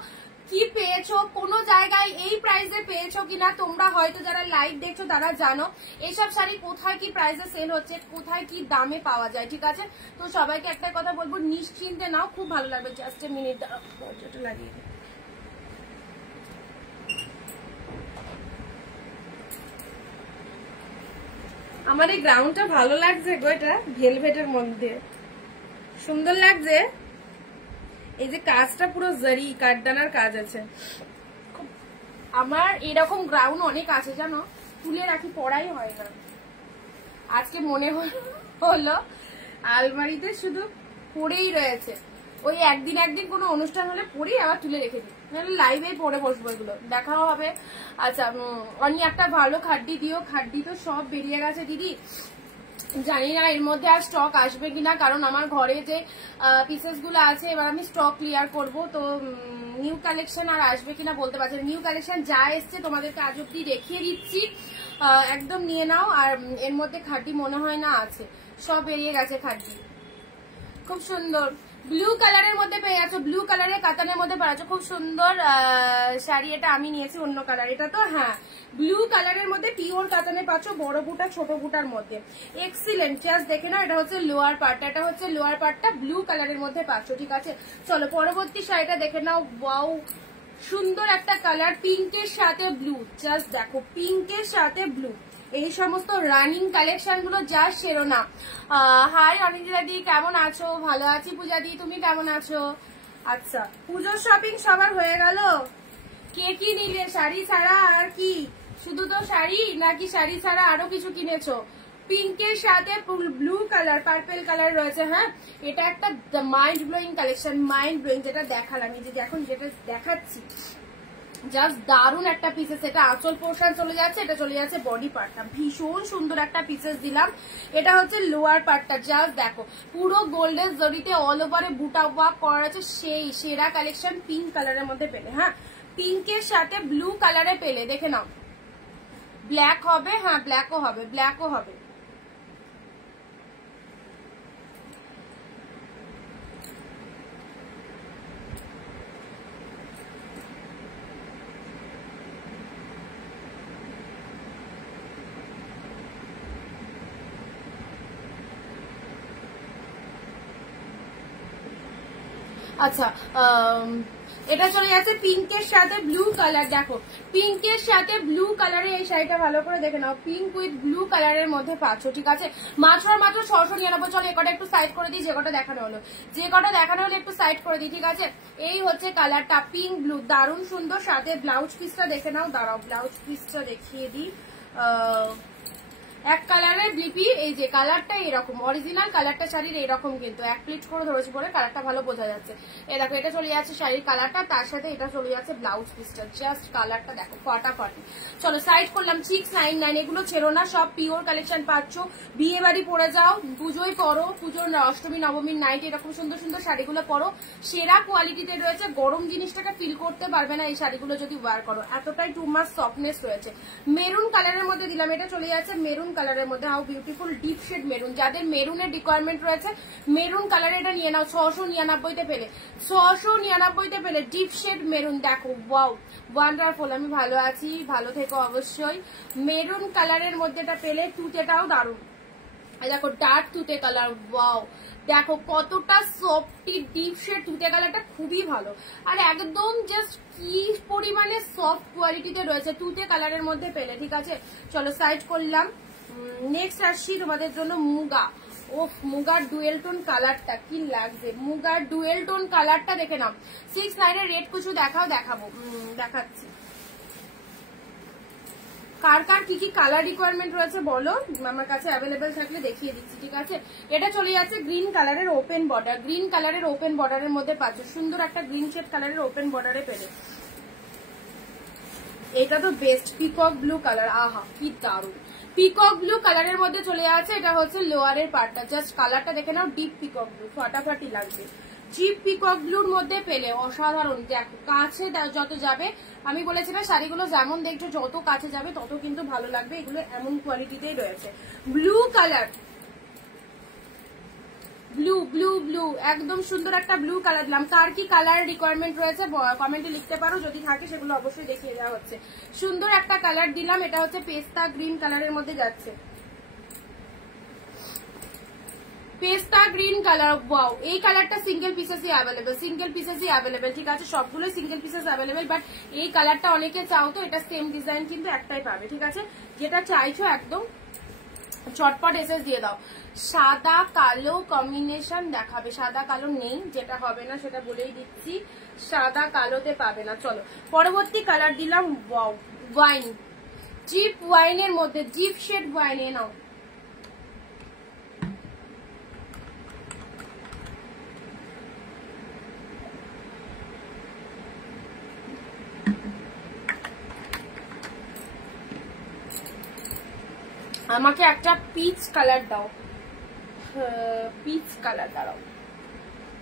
কি পেয়েছো, কোনো জায়গায় এই প্রাইসে পেয়েছো কিনা। তোমরা হয়তো যারা লাইভ দেখছো তারা জানো এইসব শাড়ি কোথায় কি প্রাইসে সেল হচ্ছে, কোথায় কি দামে পাওয়া যায়, ঠিক আছে। তো সবাইকে একটা কথা বলবো, নিশ্চিন্তে নাও, খুব ভালো লাগবে। জাস্ট এ মিনিট লাগিয়ে আমার এই গ্রাউন্ডটা ভালো লাগছে গো, এটা ভেলভেটের মধ্যে সুন্দর লাগছে। এই যে কাজটা পুরো জারি কাঠদানার কাজ আছে। আমার এরকম গ্রাউন্ড অনেক আছে জানো, তুলে রাখি, পড়াই হয় না। আজকে মনে হলো আলমারিতে শুধু পড়েই রয়েছে, ওই একদিন কোনো অনুষ্ঠান হলে পড়ি আবার তুলে রেখে দিই, নাহলে লাইভে পড়ে বসবো, এগুলো দেখাও হবে। আচ্ছা, অনেক একটা ভালো খাড্ডি দিও। খাড্ডি তো সব বেরিয়ে গেছে দিদি, জানি না এর মধ্যে আর স্টক আসবে কিনা, কারণ আমার ঘরে যে পিসেস গুলো আছে এবার আমি স্টক ক্লিয়ার করব। তো নিউ কালেকশন আর আসবে কিনা বলতে পারছি। নিউ কালেকশন যা এসছে তোমাদেরকে আজ অব্দি দেখিয়ে দিচ্ছি, একদম নিয়ে নাও। আর এর মধ্যে খাড্ডি মনে হয় না আছে, সব বেরিয়ে গেছে খাড্ডি। খুব সুন্দর ব্লু কালারের মধ্যে পেয়ে যাচ্ছ, ব্লু কালারের কাতানের মধ্যে পেয়ে যাচ্ছ, খুব সুন্দর শাড়ি। এটা আমি নিয়েছি অন্য কালার, এটা তো হ্যাঁ ব্লু কালারের মধ্যে পিওর কাতানে পাচ্ছ, বড় বুটা ছোট বুটার মধ্যে। এক্সিলেন্ট, জাস্ট দেখে না। এটা হচ্ছে লোয়ার পার্টটা, এটা হচ্ছে লোয়ার পার্টটা ব্লু কালারের মধ্যে পাচ্ছ, ঠিক আছে। চলো পরবর্তী শাড়িটা দেখে নাও। ওয়াও, সুন্দর একটা কালার, পিঙ্কের সাথে ব্লু। জাস্ট দেখো, পিঙ্কের সাথে ব্লু, এই সমস্ত রানিং কালেকশন গুলো যা সেরো না। হাই অনিন্দিতা দি, কেমন আছো? ভালো আছি পূজা দি, তুমি কেমন আছো? আচ্ছা, পুজোর শপিং সবার হয়ে গেল? কে কি নিলে শাড়ি ছাড়া? আর কি শুধু তো শাড়ি, নাকি শাড়ি ছাড়া আরো কিছু কিনেছো? পিঙ্কের সাথে ব্লু কালার, পার্পেল কালার রয়েছে। হ্যাঁ, এটা একটা mind blowing collection, mind blowing. যেটা দেখালাম, এই যে এখন যেটা দেখাচ্ছি, জাস্ট দারুন একটা পিসেস। এটা আঁচল পোর্শন চলে যাচ্ছে, এটা চলে যাচ্ছে বডি পার্টটা। ভীষণ সুন্দর একটা পিসেস দিলাম। এটা হচ্ছে লোয়ার পার্টটা, জাস্ট দেখো পুরো গোল্ডেন জরিতে অল ওভারে বুটা ওয়ার্ক করা আছে। সেই সেরা কালেকশন পিঙ্ক কালারের মধ্যে পেলে। হ্যাঁ, পিঙ্কের সাথে ব্লু কালারে পেলে, দেখে নাও। ব্ল্যাক হবে, হ্যাঁ ব্ল্যাকও হবে, ব্ল্যাকও হবে। আচ্ছা, এটা চলে যাচ্ছে পিঙ্কের সাথে ব্লু কালার। দেখো পিঙ্কের সাথে ব্লু কালারের এই শাড়িটা ভালো করে দেখে নাও, পিঙ্ক উইথ ব্লু কালারের মধ্যে পাচ্ছ, ঠিক আছে। মাত্র 699। চলো এ কটা একটু সাইড করে দিই, যে কটা দেখানো হলো একটু সাইড করে দিই, ঠিক আছে। এই হচ্ছে কালারটা, পিঙ্ক ব্লু, দারুণ সুন্দর। সাথে ব্লাউজ পিসটা দেখে নাও, দাঁড়াও ব্লাউজ পিসটা দেখিয়ে দিই। এক কালারের ব্লিপি, এই যে কালারটা এরকম, অরিজিনাল কালারটা শাড়ির এরকম, কিন্তু এক প্লিট করে ধরেছি বলে কালারটা ভালো বোঝা যাচ্ছে। এই দেখো, এটা চলে যাচ্ছে শাড়ির কালারটা, তার সাথে এটা চলে যাচ্ছে ব্লাউজ পিসটা। জাস্ট কালারটা দেখো, ফাটাফাটি। চলো সাইড করলাম। 699, এগুলো ছেড়ো না, সব পিওর কালেকশন পাচ্ছ। বিয়ে বাড়ি পরে যাও, পুজোয় পরো, পুজোর অষ্টমী নবমীর নাইট এরকম সুন্দর সুন্দর শাড়িগুলো পরো। সেরা কোয়ালিটিতে রয়েছে, গরম জিনিসটাকে ফিল করতে পারবে না এই শাড়িগুলো যদি ওয়ার করো, এতটাই টু মাচ সফটনেস রয়েছে। মেরুন কালারের মধ্যে দিলাম, এটা চলে যাচ্ছে মেরুন কালারের মধ্যে। How beautiful, deep shade maroon. যাদের মেরুনের রিকোয়ারমেন্ট রয়েছে, মেরুন কালারে এটা নিয়ে নাও। 699 পেলে, 699 পেলে ডিপ শেড মেরুন। দেখো ওয়াও, ওয়ান্ডারফুল। আমি ভালো আছি, ভালো থেকো অবশ্যই। মেরুন কালারের মধ্যে এটা পেলে, টুতেটাও দারুন। দেখো ডার্ক তুতে কালার, ওয়াও দেখো কতটা সফটি ডিপ শেড তুতে কালারটা, খুবই ভালো। আর একদম জাস্ট কি পরিমাণে সফট কোয়ালিটিতে রয়েছে তুতে কালারের মধ্যে পেলে, ঠিক আছে। চলো সাইড করলাম। নেক্সট আসছি তোমাদের জন্য মুগা। ও মুগার ডুয়েল টোন কালারটা কি লাগছে, মুগার ডুয়েল টোন কালারটা দেখে নাও। 6-9 এর রেড কিছু দেখাবো, দেখাচ্ছি। কার কার কি কি কালার রিকোয়ারমেন্ট রয়েছে বলো, আমার কাছে অ্যাভেলেবেল থাকলে দেখিয়ে দিচ্ছি, ঠিক আছে। এটা চলে যাচ্ছে গ্রিন কালারের ওপেন বর্ডার, গ্রিন কালারের ওপেন বর্ডারের মধ্যে পাচ্ছ, সুন্দর একটা গ্রিন শেড কালারের ওপেন বর্ডারে পেলে। এটা তো বেস্ট পিকক ব্লু কালার, আহা কি দারুণ। পিকক ব্লু কালারের মধ্যে চলে যাচ্ছে, এটা হচ্ছে লোয়ারের পার্টটা, জাস্ট কালারটা দেখে নাও, ডিপ পিকক ব্লু, ফাটাফাটি লাগবে। চিপ পিকক ব্লুর মধ্যে পেলে অসাধারণ। দেখো কাছে যত যাবে, আমি বলেছি না শাড়িগুলো যেমন দেখছো যত কাছে যাবে তত কিন্তু ভালো লাগবে, এগুলো এমন কোয়ালিটিতেই রয়েছে। Blue colour, blue blue blue একদম সুন্দর একটা ব্লু কালার দিলাম। কার কি কালার রিকোয়ারমেন্ট রয়েছে কমেন্টে লিখতে পারো, যদি থাকে সেগুলো অবশ্যই দেখিয়ে দেওয়া হচ্ছে। সুন্দর একটা কালার দিলাম, এটা হচ্ছে পেস্তা গ্রিন কালারের মধ্যে যাচ্ছে, পেস্তা গ্রিন কালার, ওয়াও এই কালারটা সিঙ্গেল পিসেসই অ্যাভেলেবেল, সিঙ্গেল পিসেসই অ্যাভেলেবেল, ঠিক আছে। সবগুলো সিঙ্গেল পিসেস অ্যাভেলেবেল, বাট এই কালারটা অনেকে চাও তো, এটা সেম ডিজাইন কিন্তু একটাই পাবে, ঠিক আছে। যেটা চাইছো একদম চটপট এসএস দিয়ে দাও। সাদা কালো কম্বিনেশন দেখাবে, সাদা কালো নেই, যেটা হবে না সেটা বলেই দিচ্ছি, সাদা কালোতে পাবে না। চলো পরবর্তী কালার দিলাম, ওয়াও ওয়াইন, জিপ ওয়াইনের মধ্যে, জিপ শেড ওয়াইনে নাও। আমাকে একটা পিচ কালার দাও, পিচ কালার দাঁড়াও,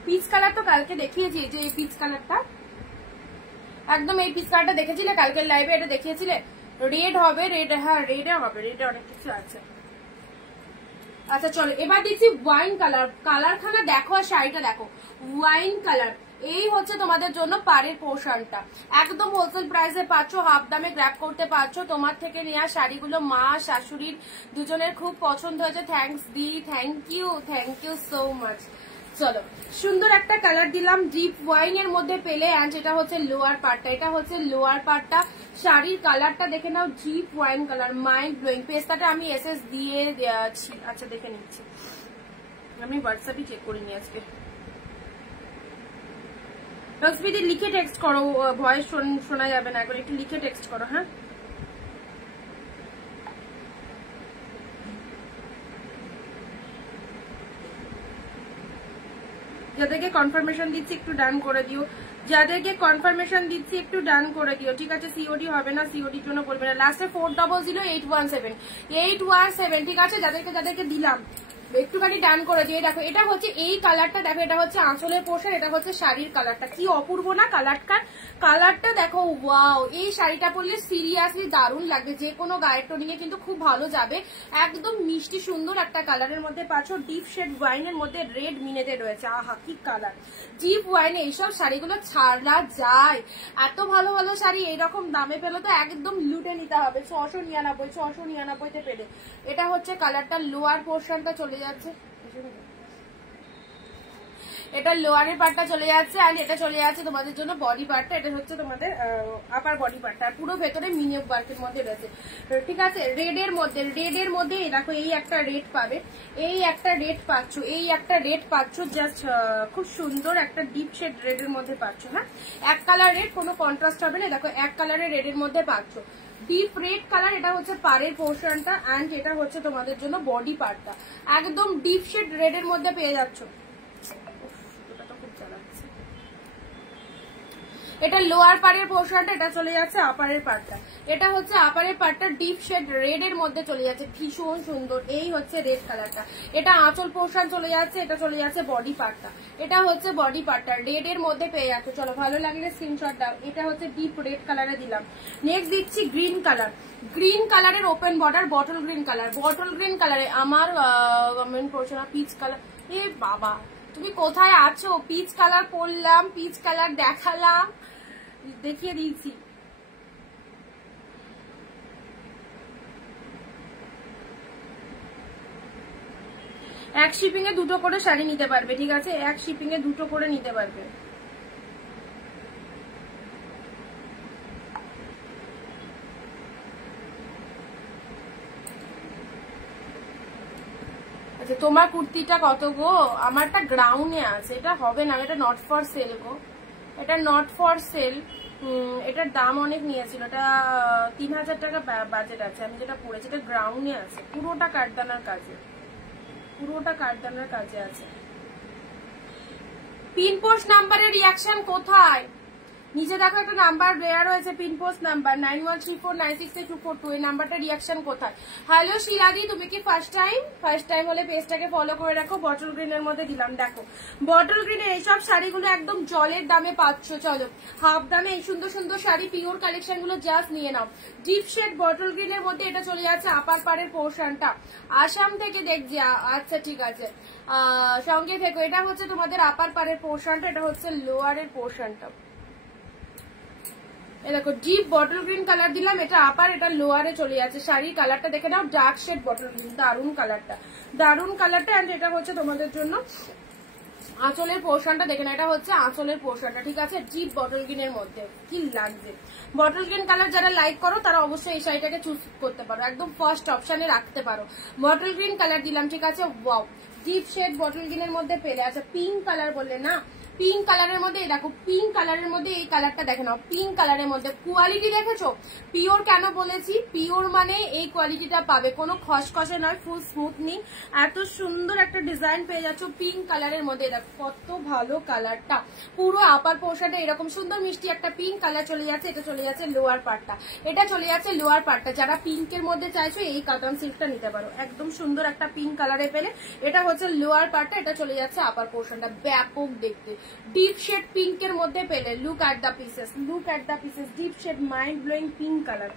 পিচ কালার তো কালকে দেখিয়েছি, যে এই পিচ কালারটা একদম, এই পিচ কালারটা দেখেছিলে কালকের লাইভে, এটা দেখিয়েছিলে। রেড হবে, রেড, হ্যাঁ রেডে হবে, রেডে অনেক কিছু আছে। আচ্ছা চলো এবার দিচ্ছি ওয়াইন কালার, কালারখানা দেখো আর শাড়িটা দেখো, ওয়াইন কালার। এই হচ্ছে তোমাদের জন্য পাড়ের পোর্শনটা, একদম হোলসেল প্রাইসে পাচ্ছ, হাফ দামে গ্র্যাব করতে পারছো। তোমার থেকে নেওয়া শাড়িগুলো মা শাশুড়ির দুজনের খুব পছন্দ হয়েছে, thanks di, thank you so much. চলো সুন্দর একটা কালার দিলাম, ডিপ ওয়াইন এর মধ্যে পেলে, এন্ড এটা হচ্ছে লোয়ার পার্টটা, এটা হচ্ছে লোয়ার পার্টটা। শাড়ির কালারটা দেখে নাও, deep wine colour, mind blowing. পেস্তাটা আমি এসএস দিয়ে দিয়েছি, আচ্ছা দেখে নিচ্ছি, আমি হোয়াটসঅ্যাপই চেক করিনি আজকে। রসবিদি লিখে টেক্সট করো, ভয়েস শোনা যাবে না, একবার একটু লিখে টেক্সট করো, হ্যাঁ। যাদেরকে কনফার্মেশন দিচ্ছি একটু ডান করে দিও, যাদেরকে কনফার্মেশন দিচ্ছি একটু ডান করে দিও, ঠিক আছে। সিওডি হবে না, সিওডির জন্য বলবে না। লাস্টে 400817, ঠিক আছে। যাদেরকে দিলাম একটুখানি ডান করে দিয়ে। দেখো এটা হচ্ছে এই কালারটা, দেখো এটা হচ্ছে আঁচলের পোর্শন, এটা হচ্ছে শাড়ির কালারটা, কি অপূর্ব না কালারটা দেখো, ওয়াও। এই শাড়িটা পরলে সিরিয়াসলি দারুণ লাগবে, যে কোনো গায়ের টোনিং এ কিন্তু খুব ভালো যাবে। একদম মিষ্টি সুন্দর একটা কালারের মধ্যে পাচ্ছ, ডিপ শেড ওয়াইনের মধ্যে রেড মিনেতে রয়েছে, আহা কি কালার। ডিপ ওয়াইনে এইসব শাড়িগুলো ছাড়া যায়, এত ভালো ভালো শাড়ি এইরকম দামে পেলে তো একদম লুটে নিতে হবে। 699 পেলে। এটা হচ্ছে কালারটা, লোয়ার পোর্শনটা চলে যাচ্ছে, এটা লোয়ারের পার্টটা চলে যাচ্ছে, আর এটা চলে যাচ্ছে তোমাদের জন্য বডি পার্টটা, এটা হচ্ছে তোমাদের আপার বডি পার্টটা, পুরো ভেতরে মিনি ওয়ার্কের মধ্যে রয়েছে, ঠিক আছে। রেডের মধ্যে দেখো এই একটা রেড পাবে, এই একটা রেড পাচ্ছ, জাস্ট খুব সুন্দর একটা ডিপ শেড রেডের মধ্যে পাচ্ছ, হ্যাঁ। এক কালার রেড, কোনো কন্ট্রাস্ট হবে না, দেখো এক কালারের রেডের মধ্যে পাচ্ছ, ডিপ রেড কালার। এটা হচ্ছে পাড়ের পোর্শনটা, অ্যান্ড এটা হচ্ছে তোমাদের জন্য বডি পার্টটা, একদম ডিপ শেড রেডের মধ্যে পেয়ে যাচ্ছ। এটা লোয়ার পাড়ের পোর্শনটা, এটা চলে যাচ্ছে আপারের পার্টটা, এটা হচ্ছে আপারের পার্টটা, ডিপ শেড রেড এর মধ্যে চলে যাচ্ছে, ভীষণ সুন্দর। এই হচ্ছে রেড কালারটা, এটা আঁচল পোর্শন চলে যাচ্ছে, এটা চলে যাচ্ছে বডি পার্টটা, এটা হচ্ছে বডি পার্টটা রেড এর মধ্যে পেয়ে যাচ্ছে। চলো ভালো লাগলে স্ক্রিনশট দাও। এটা হচ্ছে ডিপ রেড কালারে দিলাম। নেক্সট দিচ্ছি গ্রিন কালার, গ্রিন কালারের ওপেন বর্ডার, বটল গ্রিন কালারে আমার কমেন্ট করছে না, পিচ কালার। এ বাবা তুমি কোথায় আছো? পিচ কালার পরলাম, পিচ কালার দেখালাম, দেখিয়ে দিয়েছি। এক শিপিং এ দুটো করে শাড়ি নিতে পারবে, ঠিক আছে, এক শিপিং এ দুটো করে নিতে পারবে। আচ্ছা তোমার কুর্তিটা কত গো? আমারটা গ্রাউন্ডে আছে, এটা হবে না, এটা নট ফর সেল গো, এটা নট ফর সেল। এটার দাম অনেক নিয়েছিল, এটা 3000 টাকা বাজেট আছে। আমি যেটা পড়েছি এটা গ্রাউন্ডে আছে, পুরোটা কাঠদানার কাজে, পুরোটা কাঠদানার কাজে আছে। পিন পোস্ট নাম্বারের রিয়াকশন কোথায়? নিচে দেখো একটা নাম্বার দেওয়া রয়েছে, পিন পোস্ট নাম্বার 9134968242, এই নাম্বারটা রিয়াকশন কোথায়? হ্যালো শিলাদি, তুমি কি ফার্স্ট টাইম হলে পেজটাকে ফলো করে রাখো। বটল গ্রিনের মধ্যে দিলাম, দেখো বটল গ্রিনের এইসব শাড়িগুলো একদম জলের দামে পাচ্ছ। চলো হাফ দামে এই সুন্দর সুন্দর শাড়ি পিওর কালেকশন গুলো জাস্ট নিয়ে নাও। ডিপ শেড বটল গ্রিনের মধ্যে এটা চলে যাচ্ছে আপার পাড়ের পোর্শনটা, আসাম থেকে দেখছি। আচ্ছা ঠিক আছে, সঙ্গে থেকো। এটা হচ্ছে তোমাদের আপার পাড়ের পোর্শনটা, এটা হচ্ছে লোয়ারের পোর্শনটা। দেখো ডিপ বটল গ্রিন কালার দিলাম, এটা আপার, এটা লোয়ারে চলে যাচ্ছে। শাড়ির কালারটা দেখে নাও, ডার্ক শেড বটল গ্রিন, দারুন কালারটা, দারুন কালারটা। এন্ড এটা হচ্ছে তোমাদের জন্য আঁচলের পোর্শনটা দেখে না, এটা হচ্ছে আঁচলের পোর্শনটা, ঠিক আছে, ডিপ বটল গ্রিনের মধ্যে। কি লাগছে বটল গ্রিন কালার, যারা লাইক করো তারা অবশ্যই এই শাড়িটাকে চুজ করতে পারো, একদম ফার্স্ট অপশনে রাখতে পারো। বটল গ্রিন কালার দিলাম, ঠিক আছে, ওয়াও ডিপ শেড বটল গ্রিনের মধ্যে পেলে। আচ্ছা পিঙ্ক কালার বললে না, পিঙ্ক কালারের মধ্যে দেখো, পিঙ্ক কালারের মধ্যে এই কালারটা দেখে নাও। পিঙ্ক কালারের মধ্যে কোয়ালিটি দেখেছো, পিওর কেন বলেছি, পিওর মানে এই কোয়ালিটিটা পাবে, কোনো খসখসে নয়, ফুল স্মুথনিং, এত সুন্দর একটা ডিজাইন পেয়ে যাচ্ছ পিঙ্ক কালারের মধ্যে। দেখো কত ভালো কালারটা, পুরো আপার পোর্শনটা এরকম সুন্দর মিষ্টি একটা পিঙ্ক কালার চলে যাচ্ছে। এটা চলে যাচ্ছে লোয়ার পার্টটা, এটা চলে যাচ্ছে লোয়ার পার্টটা। যারা পিঙ্কের মধ্যে চাইছো এই কাতান সিল্কটা নিতে পারো, একদম সুন্দর একটা পিঙ্ক কালারে পেলে। এটা হচ্ছে লোয়ার পার্টটা, এটা চলে যাচ্ছে আপার পোর্শনটা, ব্যাপক দেখতে। ডিপ শেড পিঙ্কের মধ্যে পেলে, look at the pieces, look at the pieces, deep shade mind blowing pink colour.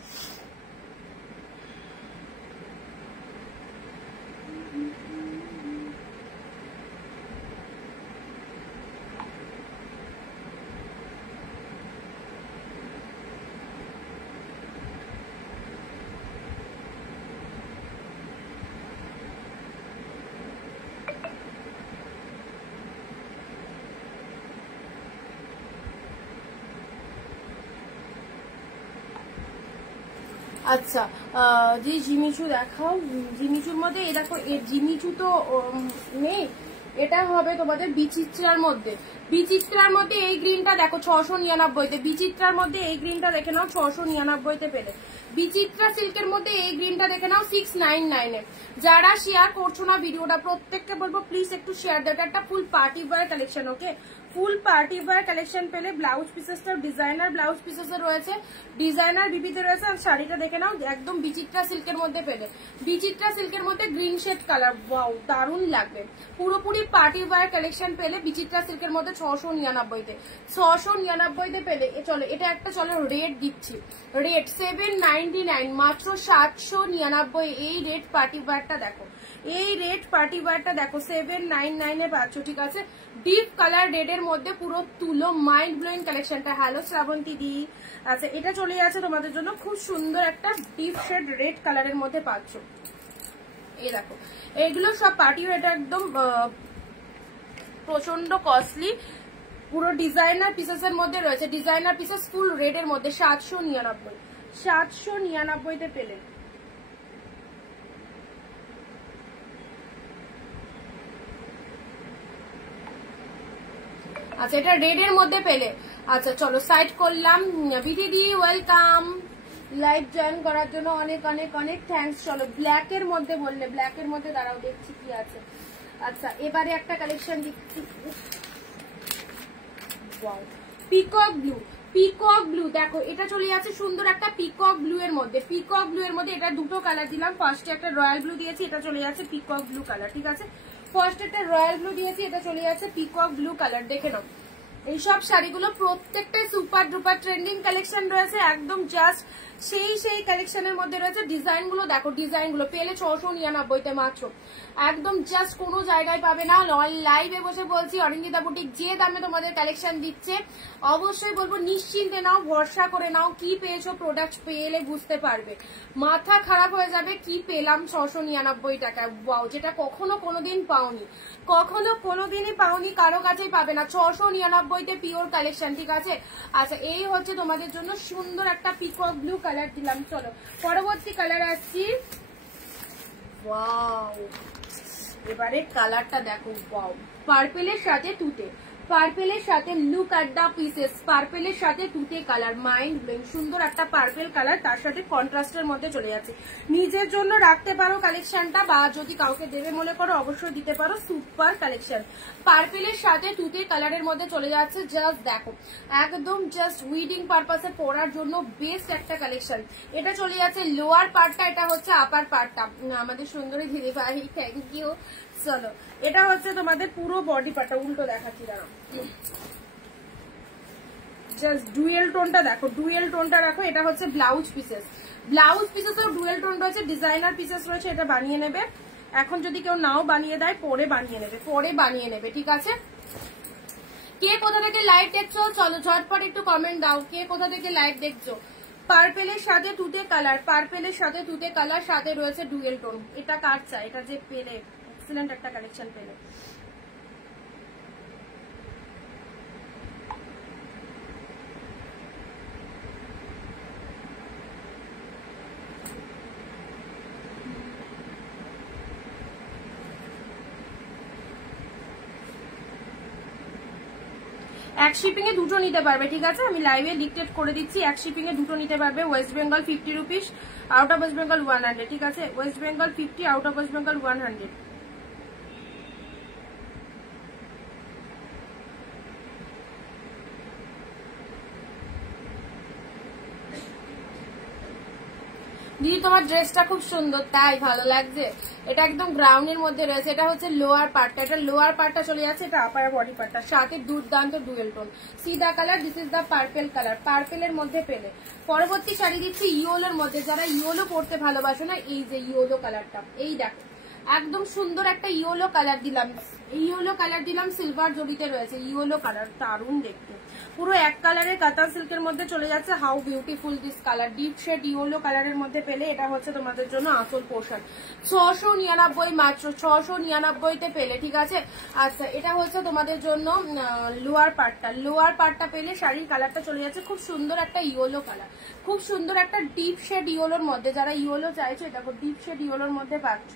আচ্ছা যে জিমিচু দেখাও, জিমিচুর মধ্যে এই দেখো, জিমিচু তো নেই, এটা হবে তোমাদের বিচিত্রার মধ্যে। বিচিত্রার মধ্যে এই গ্রিনটা দেখো 699-তে, বিচিত্রার মধ্যে এই গ্রিনটা দেখে নাও 699-তে পেলে। বিচিত্রা সিল্কের মধ্যে এই গ্রিনটা দেখে নাও 699-এ। যারা শেয়ার করছো না ভিডিওটা, প্রত্যেককে বলবো প্লিজ একটু শেয়ার দাও। এটা একটা ফুল পার্টি ওয়্যার কালেকশন, ওকে, ফুল পার্টি ওয়্যার কালেকশন পেলে। ব্লাউজ পিসেসটা ডিজাইনার ব্লাউজ পিসেসে রয়েছে, ডিজাইনার বিবিতে রয়েছে। আর শাড়িটা দেখে নাও, একদম বিচিত্রা সিল্কের মধ্যে পেলে, বিচিত্রা সিল্কের মধ্যে গ্রিন শেড কালার, ওয়াও দারুণ লাগবে। পুরোপুরি পার্টি ওয়্যার কালেকশন পেলে বিচিত্রা সিল্কের মধ্যে 699-তে, 699-তে পেলে। চলো এটা একটা, চলো রেট দিচ্ছি, রেট 799, মাত্র 799। এই রেট পার্টি ওয়্যারটা দেখো, এই রেড পার্টি ওয়্যারটা দেখো 799-এ পাচ্ছ, ঠিক আছে। ডিপ কালার রেড এর মধ্যে পুরো তুলো, মাইন্ড ব্লোয়িং কালেকশনটা। হ্যালো শ্রাবন্তী দি। আচ্ছা এটা চলে যাচ্ছে তোমাদের জন্য, খুব সুন্দর একটা ডিপ শেড রেড কালারের মধ্যে পাচ্ছ। এই দেখো এইগুলো সব পার্টি ওয়্যার, এটা একদম প্রচন্ড কস্টলি, পুরো ডিজাইনার পিসেস এর মধ্যে রয়েছে, ডিজাইনার পিসেস ফুল রেড এর মধ্যে 799, 799-তে পেলে। আচ্ছা এটা রেড এর মধ্যে পেলে। আচ্ছা চলো সাইড করলাম। বিধি দি ওয়েলকাম, লাইভ জয়েন করার জন্য অনেক অনেক অনেক থ্যাঙ্কস। চলো ব্ল্যাক এর মধ্যে বললে, ব্ল্যাক এর মধ্যে দাঁড়াও দেখছি কি আছে। আচ্ছা এবারে একটা কালেকশন দিচ্ছি, পিকক ব্লু, পিকক ব্লু দেখো, এটা চলে যাচ্ছে সুন্দর একটা পিকক ব্লু এর মধ্যে। পিকক ব্লু এর মধ্যে এটা দুটো কালার দিলাম, ফার্স্টে একটা রয়্যাল ব্লু দিয়েছি, এটা চলে যাচ্ছে পিকক ব্লু কালার, ঠিক আছে। ফার্স্ট একটা রয়্যাল ব্লু দিয়েছি, এটা চলে যাচ্ছে পিকক ব্লু কালার, দেখে নাও এইসব শাড়িগুলো প্রত্যেকটাই সুপার ডুপার ট্রেন্ডিং কালেকশন রয়েছে, একদম জাস্ট সেই কালেকশনের মধ্যে রয়েছে। ডিজাইন গুলো দেখো, ডিজাইন গুলো পেলে 699 মাত্র, একদম জাস্ট কোনো জায়গায় পাবে না। লাইভে বসে বলছি, অরিন্দিতা বুটিক যে দামে তোমাদের কালেকশন দিচ্ছে, অবশ্যই বলবো নিশ্চিন্তে নাও, ভরসা করে নাও। কি পেয়েছো, প্রোডাক্ট পেলে বুঝতে পারবে, মাথা খারাপ হয়ে যাবে কি পেলাম 699 টাকায়। ওয়াও, যেটা কখনো কোনোদিন পাওনি, কখনো কোনোদিনই পাওনি, কারো কাছেই পাবে না। 699-তে পিওর কালেকশন, ঠিক আছে। আচ্ছা, এই হচ্ছে তোমাদের জন্য সুন্দর একটা পিকক ব্লু কালার দিলাম। চলো পরবর্তী কালার আসছি। ওয়াও, এবারে কালারটা দেখো, ওয়াও, পার্পেলের সাথে তুতে, পার্পেলের সাথে লুক অ্যাট দা পিসেস, পার্পেলের সাথে তুতে কালার, মাইন্ড ব্লোয়িং, সুন্দর একটা পার্পেল কালার, তার সাথে কন্ট্রাস্টের মধ্যে চলে যাচ্ছে। নিজের জন্য রাখতে পারো কালেকশনটা, বা যদি কাউকে দেবে মনে করো অবশ্যই দিতে পারো। সুপার কালেকশন, পার্পেলের সাথে তুতে কালারের মধ্যে চলে যাচ্ছে। জাস্ট দেখো, একদম জাস্ট উইডিং পারপাসে পরার জন্য বেস্ট একটা কালেকশন। এটা চলে যাচ্ছে লোয়ার পার্টটা, এটা হচ্ছে আপার পার্টটা। আমাদের সুন্দরী দিদি ভাই, থ্যাংক ইউ। চলো, এটা হচ্ছে তোমাদের পুরো বডি পার্টটা, উল্টো দেখাচ্ছি দাঁড়াও। জাস্ট ডুয়েল টোনটা দেখো, ডুয়েল টোনটা রাখো। এটা হচ্ছে ব্লাউজ পিসেস, ব্লাউজ পিসেসও ডুয়েল টোন রয়েছে, ডিজাইনার পিসেস রয়েছে। এটা বানিয়ে নেবে, এখন যদি কেউ নাও বানিয়ে দেয় পরে বানিয়ে নেবে, পরে বানিয়ে নেবে, ঠিক আছে। কে কোথা থেকে লাইভ দেখছো চলো ঝটপট একটু কমেন্ট দাও, কে কোথা থেকে লাইভ দেখছো। পার্পেলের সাথে তুতে কালার, পার্পেলের সাথে তুতে কালার, সাথে রয়েছে ডুয়েল টোন। এটা কার চাই, এটা যে পেলে এক্সিলেন্ট একটা কালেকশন পেলে। এক শিপিং এ দুটো নিতে পারবে, ঠিক আছে। আমি লাইভে ডিক্টেট করে দিচ্ছি, এক শিপিং এ দুটো নিতে পারবে। West Bengal 50 rupees, out of West Bengal 100, ঠিক আছে। West Bengal 50, out of West Bengal 100। দিদি তোমার ড্রেসটা খুব সুন্দর, তাই ভালো লাগছে। এটা একদম গ্রাউন্ডের মধ্যে রয়েছে, এটা হচ্ছে লোয়ার পার্টটা, এটা লোয়ার পার্টটা চলে যাচ্ছে, এটা আপার বডি পার্টটা, সাথে দুর্দান্ত ডুয়েল টোন সিদা colour. This is the purple colour, পার্পেলের মধ্যে পেলে। পরবর্তী শাড়ি দিচ্ছি ইয়েলোর মধ্যে, যারা ইয়েলো পড়তে ভালোবাসো না, এই যে ইয়েলো কালারটা, এই দেখো একদম সুন্দর একটা ইয়েলো কালার দিলাম, ইয়েলো কালার দিলাম, সিলভার জড়িতে রয়েছে। ইয়েলো কালার দারুণ দেখতে, পুরো এক কালারের কাতান সিল্কের মধ্যে চলে যাচ্ছে। How beautiful this colour, deep shade yellow কালারের মধ্যে পেলে। এটা হচ্ছে তোমাদের জন্য আসল পোর্শন, 699 মাত্র, 699-তে পেলে, ঠিক আছে। আচ্ছা, এটা হচ্ছে তোমাদের জন্য লোয়ার পার্টটা, লোয়ার পার্টটা পেলে শাড়ির কালারটা চলে যাচ্ছে খুব সুন্দর একটা ইয়েলো কালার, খুব সুন্দর একটা ডিপ শেড ইয়েলোর মধ্যে। যারা ইয়েলো চাইছো, দেখো ডিপ শেড ইয়েলোর মধ্যে পাচ্ছ।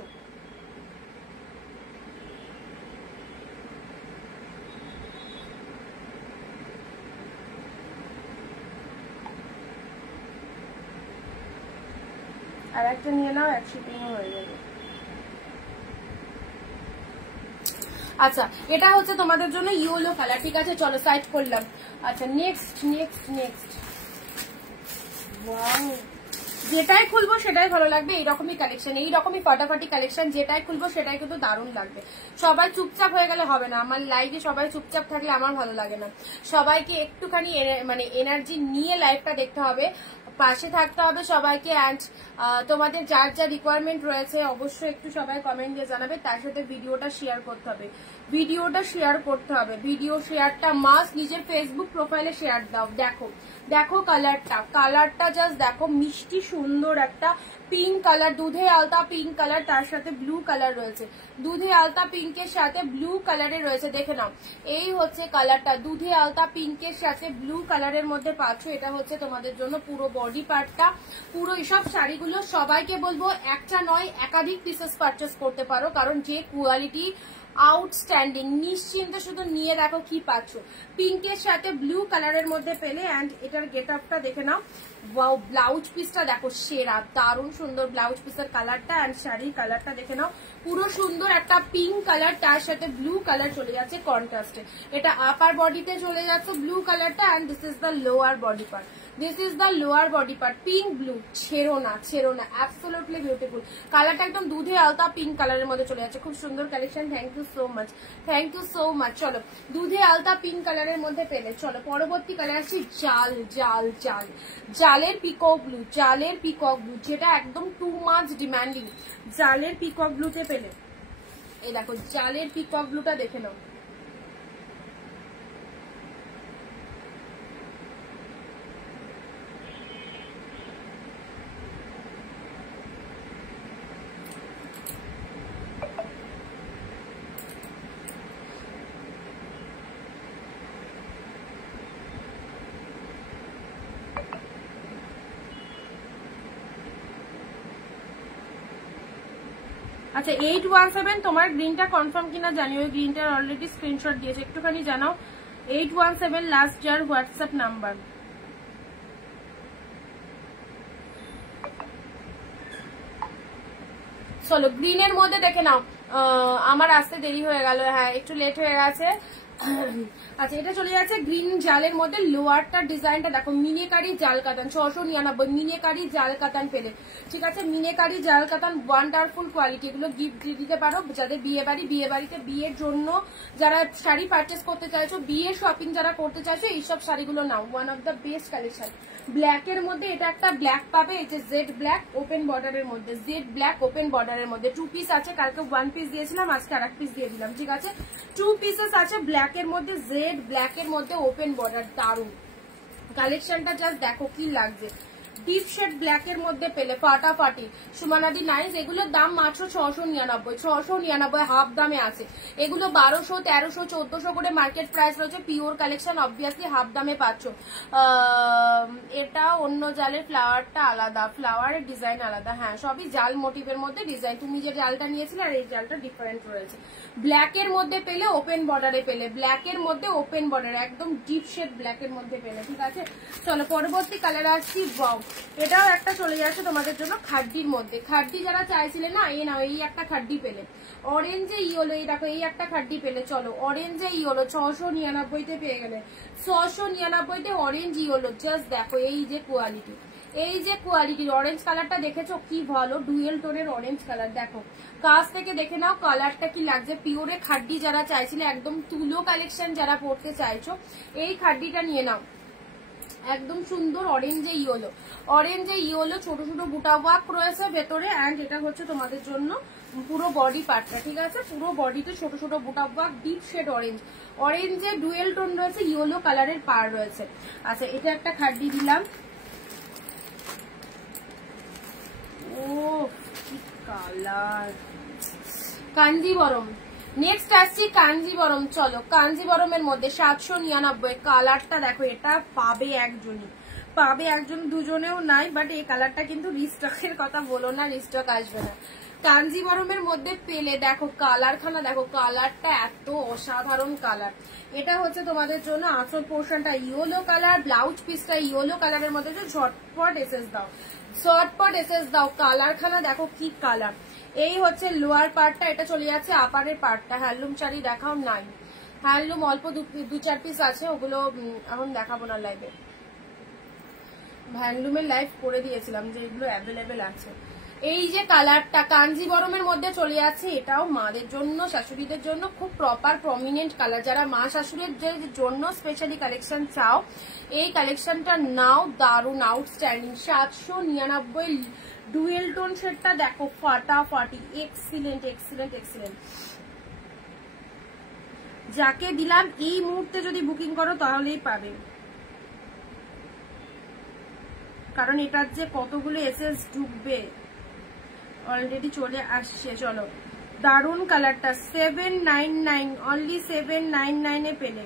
আর একটা নিয়ে নাও, এক শিপিং হয়ে যাবে। আচ্ছা, এটা হচ্ছে তোমাদের জন্য ইয়েলো কালার, ঠিক আছে। চলো সাইড করলাম। আচ্ছা, নেক্সট নেক্সট নেক্সট, ওয়াও, যেটাই খুলবো সেটাই ভালো লাগবে। এইরকমই কালেকশন, এইরকমই ফাটাফাটি কালেকশন, যেটাই খুলবো সেটাই কিন্তু দারুণ লাগবে। সবাই চুপচাপ হয়ে গেলে হবে না, আমার লাইভে সবাই চুপচাপ থাকলে আমার ভালো লাগে না। সবাইকে একটুখানি মানে এনার্জি নিয়ে লাইভটা দেখতে হবে, পাশে থাকতে হবে সবাইকে। অ্যান্ড তোমাদের যার যা রিকোয়ারমেন্ট রয়েছে অবশ্যই একটু সবাই কমেন্ট দিয়ে জানাবে। তার সাথে ভিডিওটা শেয়ার করতে হবে, ভিডিওটা শেয়ার করতে হবে, ভিডিও শেয়ারটা মাস্ট। নিজের ফেসবুক প্রোফাইলে শেয়ার দাও। দেখো দেখো কালারটা, কালারটা জাস্ট দেখো, মিষ্টি সুন্দর একটা পিঙ্ক কালার, দুধে আলতা পিঙ্ক কালার, তার সাথে ব্লু কালার রয়েছে। দুধে আলতা পিঙ্কের সাথে ব্লু কালারে রয়েছে, দেখে নাও। এই হচ্ছে কালারটা, দুধে আলতা পিঙ্কের সাথে ব্লু কালারের মধ্যে পাচ্ছ। এটা হচ্ছে তোমাদের জন্য পুরো বডি পার্টটা। পুরো এসব শাড়িগুলো সবাইকে বলবো একটা নয় একাধিক পিসেস পারচেস করতে পারো, কারণ যে কোয়ালিটি আউটস্ট্যান্ডিং। নিশ্চিন্তে শুধু নিয়ে দেখো কি পাচ্ছ। পিঙ্কের সাথে ব্লু কালারের মধ্যে পেলে। অ্যান্ড এটার গেট আপটা দেখে নাও। ওয়াও, ব্লাউজ পিসটা দেখো সেরা, দারুণ সুন্দর ব্লাউজ পিসের কালারটা। অ্যান্ড শাড়ির কালারটা দেখে নাও, পুরো সুন্দর একটা পিঙ্ক কালার, তার সাথে ব্লু কালার চলে যাচ্ছে কন্ট্রাস্টে। এটা আপার বডিতে চলে যাচ্ছে ব্লু কালারটা। And this is the lower body part, this is the lower body part. Pink blue, ছেড়ো না ছেড়ো না, অ্যাবসলিউটলি বিউটিফুল কালারটা, একদম দুধে আলতা পিঙ্ক কালারের মধ্যে চলে যাচ্ছে। খুব সুন্দর collection, thank you so much, thank you so much. চলো দুধে আলতা পিঙ্ক কালারের মধ্যে পেলে। চলো পরবর্তী কালার আসছি জাল জাল জাল, জালের পিকক ব্লু, জালের পিকক ব্লু, যেটা একদম টু মাচ ডিমান্ডিং। জালের পিকক ব্লুতে পেলে, এই দেখো জালের পিকক ব্লুটা দেখে নাও। আচ্ছা 817 তোমার গ্রিনটা কনফার্ম কিনা জানি, ওই গ্রিনটার অলরেডি স্ক্রিনশট দিয়েছে, একটুখানি জানাও। 817 লাস্ট যার হোয়াটসঅ্যাপ নাম্বার। চলো গ্রিনের মধ্যে দেখে নাও। আমার আসতে দেরি হয়ে গেল, হ্যাঁ একটু লেট হয়ে গেছে। আচ্ছা এটা চলে যাচ্ছে গ্রিন জালের মধ্যে। লোয়ারটার ডিজাইনটা দেখো, মিনেকারি জাল কাতান, 699 মিনেকারি জাল কাতান পেলে, ঠিক আছে। মিনেকারি জাল কাতান ওয়ান্ডারফুল কোয়ালিটি, এগুলো গিফট দিতে পারো যাদের বিয়ে বাড়িতে বিয়ের জন্য যারা শাড়ি পারচেস করতে চাইছো, বিয়ের শপিং যারা করতে চাইছো, এইসব শাড়িগুলো নাও, one of the best collection. Black এর মধ্যে এটা একটা ব্ল্যাক পাবে, এই যে জেড ব্ল্যাক ওপেন বর্ডারের মধ্যে, জেড ব্ল্যাক ওপেন বর্ডারের মধ্যে 2 পিস আছে, কালকে 1 পিস দিয়েছিলাম, আজকে আর 1 পিস দিয়ে দিলাম, ঠিক আছে। 2 পিসেস আছে ব্ল্যাক এর মধ্যে, জেড ব্ল্যাক এর মধ্যে ওপেন বর্ডার, দারুন কালেকশনটা, জাস্ট দেখো কি লাগছে। ডিপ শেড ব্ল্যাক এর মধ্যে পেলে ফাটাফাটি, সুমানাদি নাইস। এগুলোর দাম মাত্র 699 হাফ দামে আছে। এগুলো 1200, 1300, 1400 করে মার্কেট প্রাইস রয়েছে। পিওর কালেকশন, অবভিয়াসলি হাফ দামে পাচ্ছ। এটা অন্য জালের ফ্লাওয়ারটা আলাদা, ফ্লাওয়ারের ডিজাইন আলাদা, হ্যাঁ সবই জাল মোটিভের মধ্যে ডিজাইন। তুমি যে জালটা নিয়েছিলে আর এই জালটা ডিফারেন্ট রয়েছে। ব্ল্যাক এর মধ্যে পেলে, ওপেন বর্ডারে পেলে, ব্ল্যাক এর মধ্যে ওপেন বর্ডার, একদম ডিপ শেড ব্ল্যাক এর মধ্যে পেলে, ঠিক আছে। চলো পরবর্তী কালার আসছি, ওয়াও এটাও একটা চলে যাচ্ছে তোমাদের জন্য খাড্ডির মধ্যে। খাড্ডি যারা চাইছিলে না, এই নাও এই একটা খাড্ডি পেলে, অরেঞ্জে ইয়েলো, এই দেখো এই একটা খাড্ডি পেলে। চলো অরেঞ্জে ইয়েলো 699 পেয়ে গেলে, 699 অরেঞ্জ ইয়েলো, জাস্ট দেখো এই যে কোয়ালিটি, এই যে কোয়ালিটির অরেঞ্জ কালারটা দেখেছো কি ভালো, ডুয়েল টোনের অরেঞ্জ কালার, দেখো কাছ থেকে দেখে নাও কালারটা কি লাগছে। পিওরে খাড্ডি যারা চাইছিলে, একদম তুলো কালেকশন যারা পড়তে চাইছো, এই খাড্ডিটা নিয়ে নাও, একদম সুন্দর অরেঞ্জে ইয়েলো, অরেঞ্জে ইয়েলো, ছোট ছোট বুটা ওয়ার্ক রয়েছে ভেতরে, অ্যান্ড এটা হচ্ছে তোমাদের জন্য পুরো বডি পার্টটা, ঠিক আছে। পুরো বডিতে ছোট ছোট বুটা ওয়ার্ক, ডিপ শেড অরেঞ্জ, অরেঞ্জে ডুয়েল টোন রয়েছে, ইয়েলো কালারের পার রয়েছে। আচ্ছা এটা একটা খাড্ডি দিলাম, ও কি কালার, কাঞ্জিবরম। নেক্সট আসছি কাঞ্জিবরম। চলো কাঞ্জিবরমের মধ্যে 799, কালারটা দেখো, এটা পাবে একজনই, পাবে একজন, দুজনেও নাই, বাট এই কালারটা কিন্তু রিস্টকের কথা বলো না, রিস্টক আসবে না। কাঞ্জিবরমের মধ্যে পেলে, দেখো কালারখানা, দেখো কালারটা এত অসাধারণ কালার। এটা হচ্ছে তোমাদের জন্য আঁচল পোর্শনটা ইয়েলো কালার, ব্লাউজ পিসটা ইয়েলো কালারের মধ্যে, ঝটপট এসএস দাও, ঝটপট এসএস দাও, কালারখানা দেখো কি কালার। এই হচ্ছে লোয়ার পার্টটা, এটা চলে যাচ্ছে আপারের পার্টটা। হ্যান্ডলুম শাড়ি দেখাও, নাই হ্যান্ডলুম অল্প 2-4 পিস আছে, ওগুলো এখন দেখাবো না লাইভে, হ্যান্ডলুমের লাইভ করে দিয়েছিলাম যে এগুলো অ্যাভেলেবেল আছে। এই যে কালারটা কাঞ্জিবরমের মধ্যে চলে যাচ্ছে, এটাও মাদের জন্য, শাশুড়িদের জন্য খুব প্রপার প্রমিনেন্ট কালার। যারা মা শাশুড়ির জন্য স্পেশালি কালেকশন চাও, এই কালেকশনটা নাও, দারুন আউটস্ট্যান্ডিং। 799 ডুয়েল টোন শেডটা দেখো ফাটাফাটি, এক্সিলেন্ট এক্সিলেন্ট এক্সিলেন্ট। যাকে দিলাম এই মুহূর্তে যদি বুকিং করো তাহলেই পাবে, কারণ এটার যে কতগুলো এসএস ঢুকবে অলরেডি চলে আসছে। চলো দারুন কালারটা, 799, অনলি 799 এ পেলে,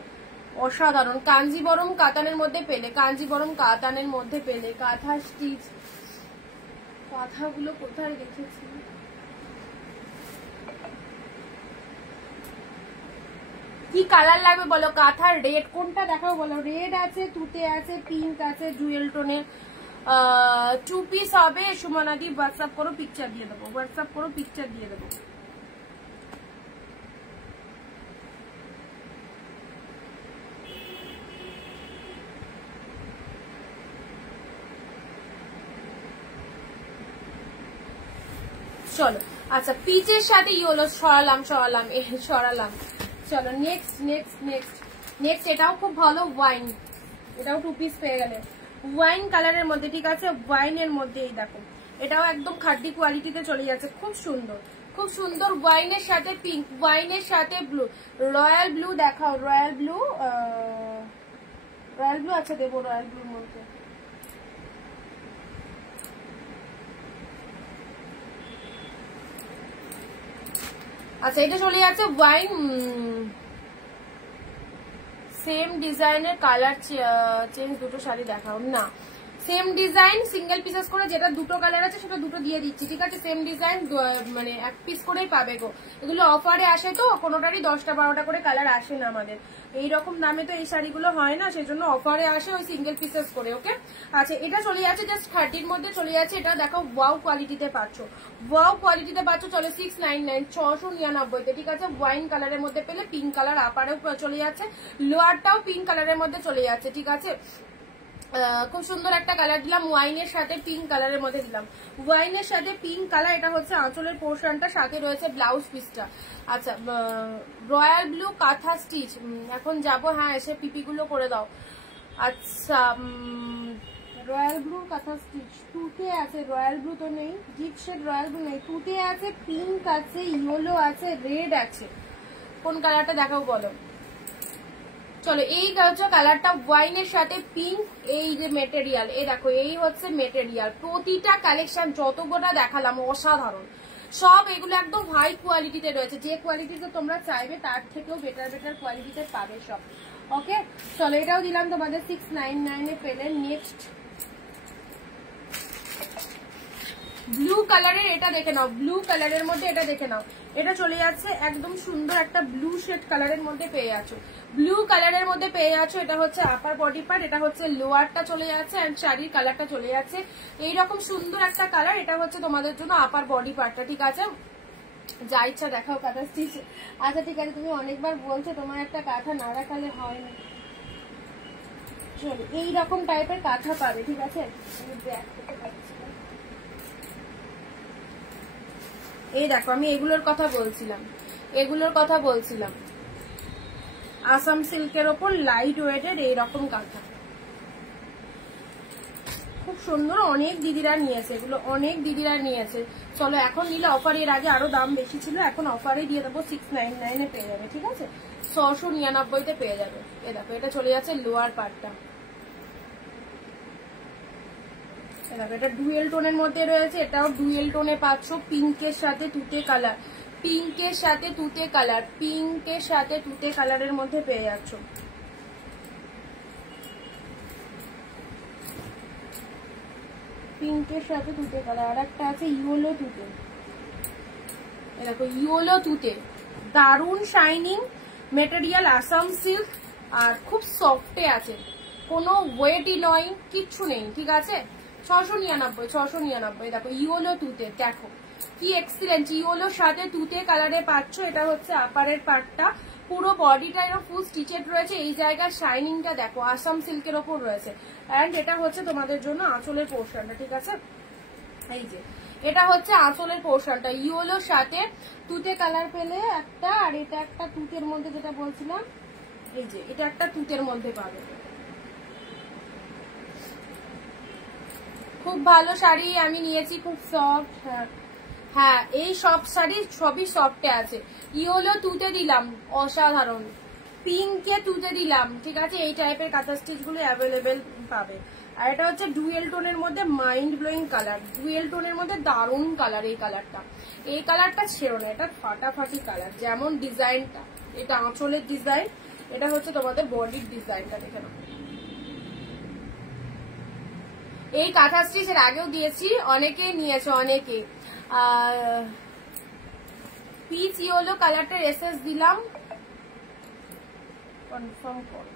অসাধারণ। কাঞ্জিবরম কাতানের মধ্যে পেলে, কাঞ্জিবরম কাতানের মধ্যে পেলে, কাঁথা স্টিচ, কাঁথাগুলো কোথায় রেখেছি, কি কালার লাগবে বলো, কাঁথার রেড কোনটা দেখাবো বলো, রেড আছে, তুতে আছে, পিঙ্ক আছে, জুয়েল টোনের 2 পিস হবে। সুমনাদি হোয়াটসঅ্যাপ করো, পিকচার দিয়ে দেবো, হোয়াটসঅ্যাপ করো, পিকচার দিয়ে দেবো। চলো আচ্ছা পিচের সাথে ইয়েলো সরালাম সরালাম। চলো নেক্সট নেক্সট নেক্সট নেক্সট, এটাও খুব ভালো ওয়াইন, এটাও 2 পিস পেয়ে গেলে ওয়াইন কালারের মধ্যে, ঠিক আছে, ওয়াইনের মধ্যে। এই দেখো এটাও একদম খাঁটি কোয়ালিটিতে চলে যাচ্ছে, খুব সুন্দর খুব সুন্দর। ওয়াইনের সাথে পিঙ্ক, ওয়াইনের সাথে ব্লু, রয়্যাল ব্লু দেখাও, রয়্যাল ব্লু, রয়্যাল ব্লু, আচ্ছা দেবো রয়্যাল ব্লুর মধ্যে। আচ্ছা এটা চলে যাচ্ছে ওয়াইন, সেম ডিজাইনের কালার চেঞ্জ, দুটো শাড়ি দেখাও না, সেম ডিজাইন সিঙ্গেল পিসেস করে, যেটা দুটো কালার আছে সেটা দুটো দিয়ে দিচ্ছি, ঠিক আছে, সেম ডিজাইন মানে 1 পিস করেই পাবে গো। এগুলো অফারে আসে তো, কোনোটারই 10টা 12টা করে কালার আসে না আমাদের, এইরকম দামে তো এই শাড়িগুলো হয় না, সেই জন্য অফারে আসে ওই সিঙ্গেল পিসেস করে। ওকে আচ্ছা এটা চলে যাচ্ছে জাস্ট 30-র মধ্যে চলে যাচ্ছে, এটা দেখো ওয়াও কোয়ালিটিতে পাচ্ছ, ওয়াও কোয়ালিটিতে পাচ্ছ, চলে 699 699-তে, ঠিক আছে। ওয়াইন কালারের মধ্যে পেলে পিঙ্ক কালার আপারেও চলে যাচ্ছে, লোয়ারটাও পিঙ্ক কালারের মধ্যে চলে যাচ্ছে, ঠিক আছে। খুব সুন্দর একটা কালার দিলাম, ওয়াইনের সাথে পিঙ্ক কালারের মধ্যে দিলাম, ওয়াইনের সাথে পিঙ্ক কালার। এটা হচ্ছে আঁচলের পোর্শনটা, সাথে রয়েছে ব্লাউজ পিসটা। আচ্ছা রয়্যাল ব্লু কাঁথা স্টিচ, এখন যাব, হ্যাঁ এসে পিপি গুলো করে দাও। আচ্ছা রয়্যাল ব্লু কাঁথা স্টিচ, টুতে আছে, রয়্যাল ব্লু তো নেই, ডিপ শেড রয়্যাল ব্লু নেই, টুতে আছে, পিঙ্ক আছে, ইয়েলো আছে, রেড আছে, কোন কালারটা দেখাও বলো। চলো এই হচ্ছে কালারটা, ওয়াইনের সাথে পিঙ্ক, এই যে মেটেরিয়াল, এই দেখো এই হচ্ছে মেটেরিয়াল, প্রতিটা কালেকশন যতগুলো দেখালাম অসাধারণ, সব এগুলো একদম হাই কোয়ালিটিতে রয়েছে, যে কোয়ালিটিতে তোমরা চাইবে তার থেকেও বেটার বেটার কোয়ালিটিতে পাবে সব। ওকে চলো এটাও দিলাম তোমাদের 699-এ পেলে। নেক্সট ব্লু কালারের, এটা দেখে নাও, ব্লু কালারের মধ্যে এটা দেখে নাও, এটা চলে যাচ্ছে একদম সুন্দর একটা ব্লু শেড কালারের মধ্যে পেয়ে যাচ্ছ, ব্লু কালারের মধ্যে পেয়ে যাচ্ছ। এটা হচ্ছে আপার বডি পার্ট, এটা হচ্ছে লোয়ারটা চলে যাচ্ছে, এন্ড শাড়ির কালারটা চলে যাচ্ছে এইরকম সুন্দর একটা কালার। এটা হচ্ছে তোমাদের জন্য আপার বডি পার্টটা, ঠিক আছে। যা ইচ্ছা দেখাও কাঁথা স্টিচ। আচ্ছা ঠিক আছে, তুমি অনেকবার বলছো তোমার একটা কাঁথা না দেখালে হয় না, চলো এইরকম টাইপের কাঁথা পাবে, ঠিক আছে। এই দেখো আমি এগুলোর কথা বলছিলাম, এগুলোর কথা বলছিলাম, আসাম সিল্কের ওপর লাইট ওয়েটের এইরকম কাঁথা, খুব সুন্দর, অনেক দিদিরা নিয়েছে এগুলো, অনেক দিদিরা নিয়েছে। চলো এখন নিলে অফার, এর আগে আরো দাম বেশি ছিল, এখন অফারে দিয়ে দেবো 699-এ পেয়ে যাবে, ঠিক আছে, 699-তে পেয়ে যাবে। এ দেখো এটা চলে যাচ্ছে লোয়ার পার্টটা, দেখো এটা ডুয়েল টোনের মধ্যে রয়েছে, এটাও ডুয়েল টোনে পাচ্ছ, পিঙ্কের সাথে তুতে কালার, পিঙ্কের সাথে তুতে কালার, পিঙ্কের সাথে তুতে কালারের মধ্যে পেয়ে যাচ্ছ। পিঙ্কের সাথে তুতে কালার, আর একটা আছে ইয়েলো তুতে, দেখো ইয়েলো তুতে, দারুন শাইনিং মেটেরিয়াল, আসাম সিল্ক, আর খুব সফটে আছে, কোনো ওয়েটই নয়, কিচ্ছু নেই, ঠিক আছে। 699 দেখো ইয়েলো তুতে, দেখো কি এক্সিলেন্ট, ইয়েলোর সাথে তুতে কালারে পাচ্ছ। এটা হচ্ছে আপারের পার্টটা, পুরো বডিটা এরকম ফুল স্টিচেড রয়েছে, এই জায়গার শাইনিংটা দেখো, আসাম সিল্কের ওপর রয়েছে। এন্ড এটা হচ্ছে তোমাদের জন্য আঁচলের পোর্শনটা, ঠিক আছে, এই যে এটা হচ্ছে আঁচলের পোর্শনটা, ইয়েলোর সাথে তুতে কালার পেলে একটা, আর এটা একটা তুতের মধ্যে যেটা বলছিলাম, এই যে এটা একটা তুতের মধ্যে পাবে। খুব ভালো শাড়ি আমি নিয়েছি, খুব সফট, হ্যাঁ এই সব শাড়ি সবই সফটে আছে। ইয়েলো তুতে দিলাম অসাধারণ, পিঙ্কে তুতে দিলাম, ঠিক আছে, এই টাইপের কাঁথা স্টিচ গুলো অ্যাভেলেবেল পাবে। আর এটা হচ্ছে ডুয়েল টোনের মধ্যে মাইন্ড ব্লোয়িং কালার, ডুয়েল টোনের মধ্যে দারুণ কালার, এই কালারটা ছেড়ো না, এটা ফাটাফাটি কালার, যেমন ডিজাইনটা, এটা আঁচলের ডিজাইন, এটা হচ্ছে তোমাদের বডির ডিজাইনটা, দেখে নাও। এই কাঁথা স্টিচ এর আগেও দিয়েছি, অনেকে নিয়েছে, অনেকে। পিচ ইয়েলো কালারটার এসএস দিলাম, কনফার্ম করো।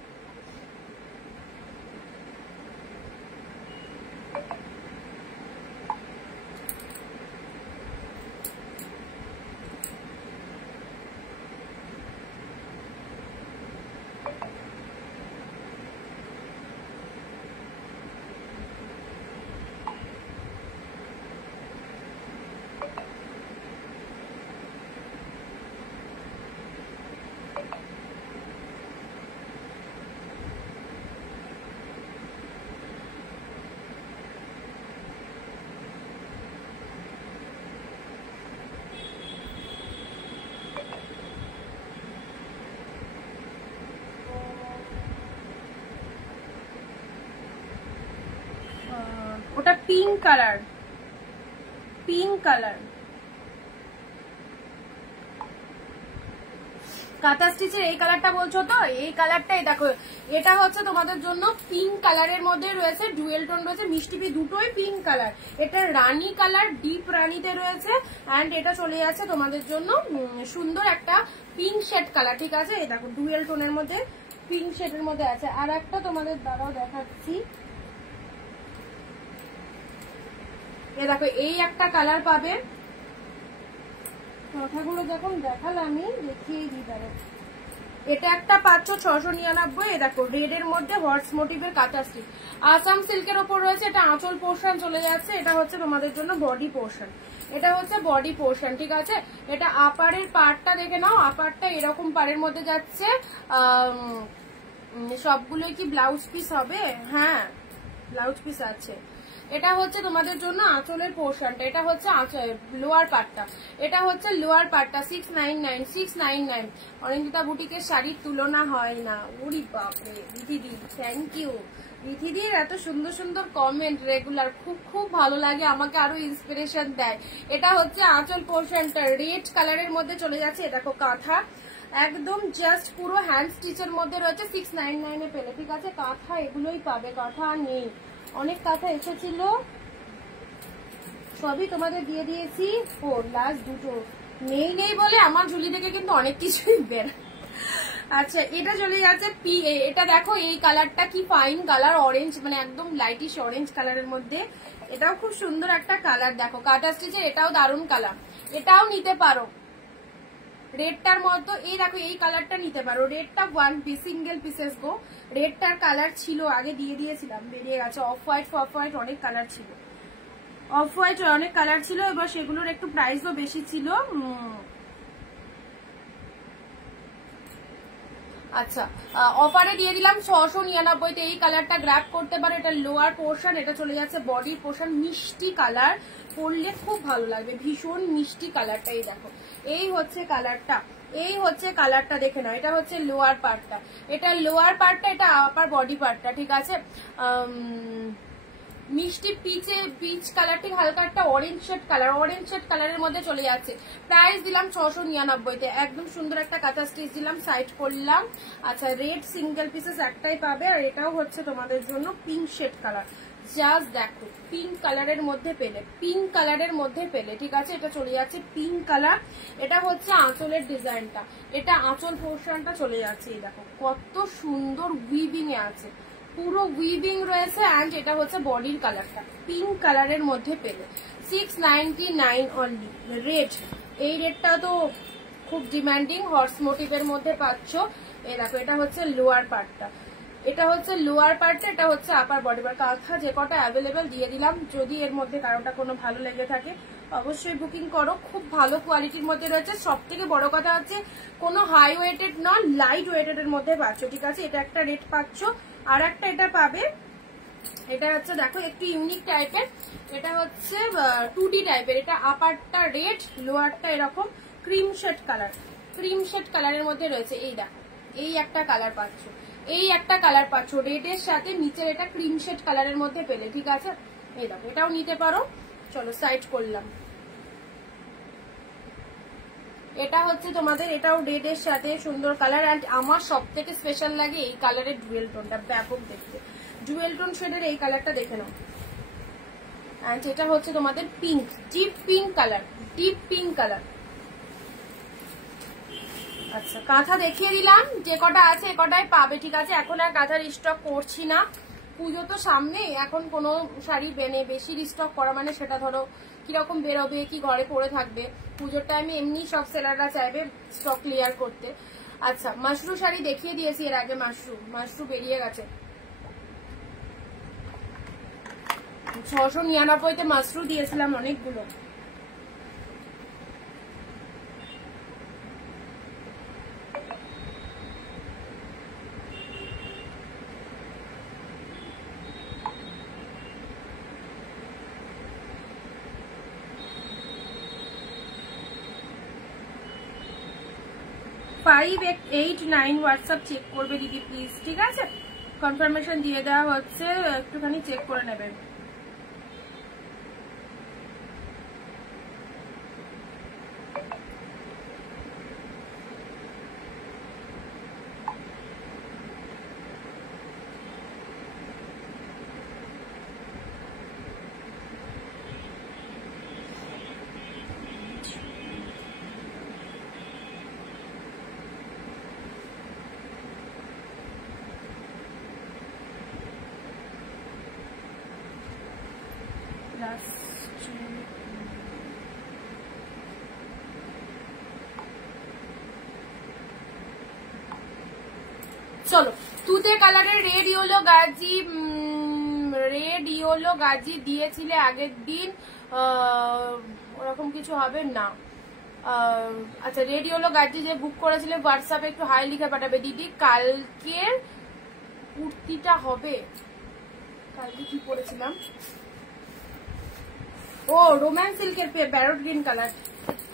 পিঙ্ক কালার, পিঙ্ক কালার কাঁথা স্টিচের এই কালারটা বলছো তো? এই কালারটাই দেখো, এটা হচ্ছে তোমাদের জন্য পিঙ্ক কালারের মধ্যে রয়েছে, ডুয়েল টোন রয়েছে, মিষ্টি পি দুটোই পিঙ্ক কালার। এটা রানী কালার, ডিপ রানীতে রয়েছে, অ্যান্ড এটা চলে যাচ্ছে তোমাদের জন্য সুন্দর একটা পিঙ্ক শেড কালার, ঠিক আছে? এই দেখো ডুয়েল টোনের মধ্যে পিঙ্ক শেডের মধ্যে আছে। আর একটা তোমাদের দ্বারাও দেখাচ্ছি, এ দেখো এই একটা কালার পাবে। কথাগুলো যখন দেখালাম আমি দেখিয়ে দিই পারো। এটা একটা পাচ্ছ 699। এ দেখো রেড এর মধ্যে হর্স মোটিভের কাঁথা স্টিচ, আসাম সিল্কের ওপর রয়েছে। এটা আঁচল পোর্শন চলে যাচ্ছে, এটা হচ্ছে তোমাদের জন্য বডি পোর্শন, এটা হচ্ছে বডি পোর্শন, ঠিক আছে? এটা আপারের পার্টটা দেখে নাও, আপারটা এরকম পাড়ের মধ্যে যাচ্ছে। সবগুলোই কি ব্লাউজ পিস হবে? হ্যাঁ ব্লাউজ পিস আছে। এটা হচ্ছে তোমাদের জন্য আঁচলের পোর্শনটা, এটা হচ্ছে লোয়ার পার্টটা, এটা হচ্ছে লোয়ার পার্টটা। 699 699। অনিন্দিতা বুটিকের শাড়ির তুলনা হয় না। ওরে বাপরে দিদি, থ্যাংক ইউ দিদির এত সুন্দর সুন্দর কমেন্ট রেগুলার, খুব খুব ভালো লাগে, আমাকে আরো ইন্সপিরেশন দেয়। এটা হচ্ছে আঁচল পোর্শনটা, রেড কালারের মধ্যে চলে যাচ্ছে। এটা দেখো কাঁথা একদম জাস্ট পুরো হ্যান্ড স্টিচের মধ্যে রয়েছে, 699 এ পেলে, ঠিক আছে? কাঁথা এগুলোই পাবে, কাঁথা নেই, অনেক কাঁথা এসেছিল, সবই তোমাদের দিয়ে দিয়েছি। ও লাস্ট দুটো নেই নেই বলে আমার ঝুলি থেকে কিন্তু অনেক কিছুই বের। আচ্ছা এটা চলে যাচ্ছে এটা দেখো এই কালারটা কি ফাইন কালার, অরেঞ্জ মানে একদম লাইটিশ অরেঞ্জ কালারের মধ্যে। এটাও খুব সুন্দর একটা কালার, দেখো কাঁথা স্টিচের, এটাও দারুণ কালার, এটাও নিতে পারো। রেডটার মতো এই দেখো এই কালারটা নিতে পারো, রেডটা 1 পিস সিঙ্গেল পিসেস গো। রেডটার কালার ছিল আগে দিয়ে দিয়েছিলাম, বেরিয়ে গেছে। অফ হোয়াইট অনেক কালার ছিল, অফ হোয়াইট অনেক কালার ছিল, এবার সেগুলোর একটু প্রাইসও বেশি ছিল। আচ্ছা অফারে দিয়ে দিলাম 699 তে। এই কালারটা গ্র্যাব করতে পারো, এটা লোয়ার পোর্শন, এটা চলে যাচ্ছে বডি পোর্শন। মিষ্টি কালার, পরলে খুব ভালো লাগবে, ভীষণ মিষ্টি কালারটা। এই দেখো এই হচ্ছে কালারটা, এই হচ্ছে কালারটা দেখে নাও। এটা হচ্ছে লোয়ার পার্টটা, এটা লোয়ার পার্টটা, এটা আপার বডি পার্টটা, ঠিক আছে? মিষ্টি পিচ কালার, ঠিক হালকা একটা অরেঞ্জ শেড কালারের মধ্যে চলে যাচ্ছে। প্রাইস দিলাম 699 তে। একদম সুন্দর একটা কাঁথা স্টিচ দিলাম, সাইড করলাম। আচ্ছা রেড সিঙ্গেল পিসেস একটাই পাবে, আর এটাও হচ্ছে তোমাদের জন্য পিঙ্ক শেড কালার। জাস্ট দেখো পিঙ্ক কালারের মধ্যে পেলে, পিঙ্ক কালারের মধ্যে পেলে, ঠিক আছে? এটা চলে যাচ্ছে পিঙ্ক কালার। এটা হচ্ছে আঁচলের ডিজাইনটা, এটা আঁচল পোর্শনটা চলে যাচ্ছে। এই দেখো কত সুন্দর উইভিং এ আছে, পুরো উইভিং রয়েছে। অ্যান্ড এটা হচ্ছে বডির কালারটা, পিঙ্ক কালারের মধ্যে পেলে 699 অনলি। রেড, এই রেডটা তো খুব ডিমান্ডিং, হর্স মোটিভের মধ্যে পাচ্ছ। এই দেখো এটা হচ্ছে লোয়ার পার্টটা, এটা হচ্ছে লোয়ার পার্টটা, এটা হচ্ছে আপার বডি পার্ট। কাঁথা যে কটা অ্যাভেলেবেল দিয়ে দিলাম, যদি এর মধ্যে কারোটা কোনো ভালো লেগে থাকে অবশ্যই বুকিং করো। খুব ভালো কোয়ালিটির মধ্যে রয়েছে। সব থেকে বড় কথা হচ্ছে কোনো হাই ওয়েটেড নন, লাইট ওয়েটেড এর মধ্যে পাচ্ছ, ঠিক আছে? এটা একটা রেড পাচ্ছ, আর একটা এটা পাবে, এটা হচ্ছে দেখো একটু ইউনিক টাইপের, এটা হচ্ছে 2D টাইপের। এটা আপারটা রেড, লোয়ারটা এরকম ক্রিম শেড কালারের মধ্যে রয়েছে। এই দেখো এই একটা কালার পাচ্ছ, এই একটা কালার পাচ্ছ রেডের সাথে, নিচের এটা ক্রিম শেড কালারের মধ্যে পেলে, ঠিক আছে? এই দেখো এটাও নিতে পারো। চলো সাইড করলাম। এটা হচ্ছে তোমাদের, এটাও রেডের সাথে সুন্দর কালার। অ্যান্ড আমার সব থেকে স্পেশাল লাগে এই কালারের ডুয়েল টোনটা, ব্যাপক দেখতে। ডুয়েল টোন শেডের এই কালারটা দেখে নাও। অ্যান্ড এটা হচ্ছে তোমাদের pink, deep pink colour, deep pink colour. আচ্ছা কাঁথা দেখিয়ে দিলাম, যে কটা আছে এ কটাই পাবে, ঠিক আছে? এখন আর কাঁথার স্টক করছি না, পুজো তো সামনে, এখন কোনো শাড়ি বেশি রিস্টক করা মানে সেটা ধরো কিরকম বেরোবে, কি ঘরে পড়ে থাকবে। পুজোর টাইমে এমনি সব সেলাররা চাইবে স্টক ক্লিয়ার করতে। আচ্ছা মাশরু শাড়ি দেখিয়ে দিয়েছি এর আগে, মাশরু বেরিয়ে গেছে। 699 তে মাশরু দিয়েছিলাম অনেকগুলো। হোয়াটসঅ্যাপ চেক করবে দিদি প্লিজ, ঠিক আছে? কনফার্মেশন দিয়ে দেওয়া হচ্ছে, একটুখানি চেক করে নেবেন। চলো তুতে কালারের রেড ইয়েলো গাজি দিয়েছিলে আগের দিন, ওরকম কিছু হবে না। আচ্ছা রেড ইয়েলো গাজি যে বুক করেছিলে হোয়াটসঅ্যাপে একটু হাই লিখে পাঠাবে দিদি। কালকের কুর্তিটা হবে, কালকে কি পরেছিলাম, ও রোমান সিল্কের প্যারট গ্রিন কালার,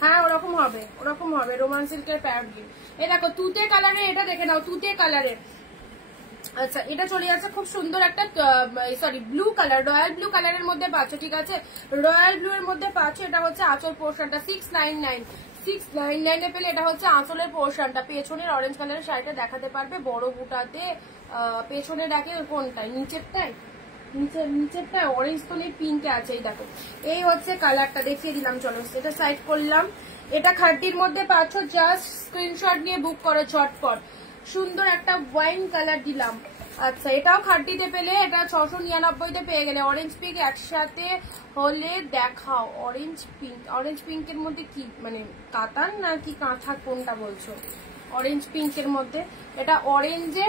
হ্যাঁ ওরকম হবে, রোমান সিল্কের প্যারট গ্রিন। এ দেখো তুতে কালারে, এটা দেখে নাও তুতে কালারে। আচ্ছা এটা চলে যাচ্ছে খুব সুন্দর একটা sorry blue colour, royal blue কালারের মধ্যে পাচ্ছ, ঠিক আছে, রয়্যাল ব্লু এর মধ্যে পাচ্ছ। এটা হচ্ছে আঁচল পোর্শনটা 699 এ পেলে। এটা হচ্ছে আঁচলের পোর্শনটা। পেছনের অরেঞ্জ কালারের শাড়িটা দেখাতে পারবে বড় বুটাতে, পেছনে দেখে কোনটায়, নিচেরটা অরেঞ্জ তো নেই, পিঙ্কে আছে। এই দেখো এই হচ্ছে কালারটা, দেখিয়ে দিলাম। চলো এটা সাইড করলাম। এটা খাদ্যির মধ্যে পাচ্ছ, জাস্ট স্ক্রিনশট নিয়ে বুক করো ঝটপট। সুন্দর একটা ওয়াইন কালার দিলাম। আচ্ছা এটাও খাদ্যিতে পেলে, এটা 699 পেয়ে গেলে। অরেঞ্জ পিঙ্ক একসাথে হলে দেখাও। অরেঞ্জ পিঙ্কের মধ্যে কি মানে কাতান না কি কাঁথা, কোনটা বলছো? অরেঞ্জ পিঙ্কের মধ্যে এটা অরেঞ্জে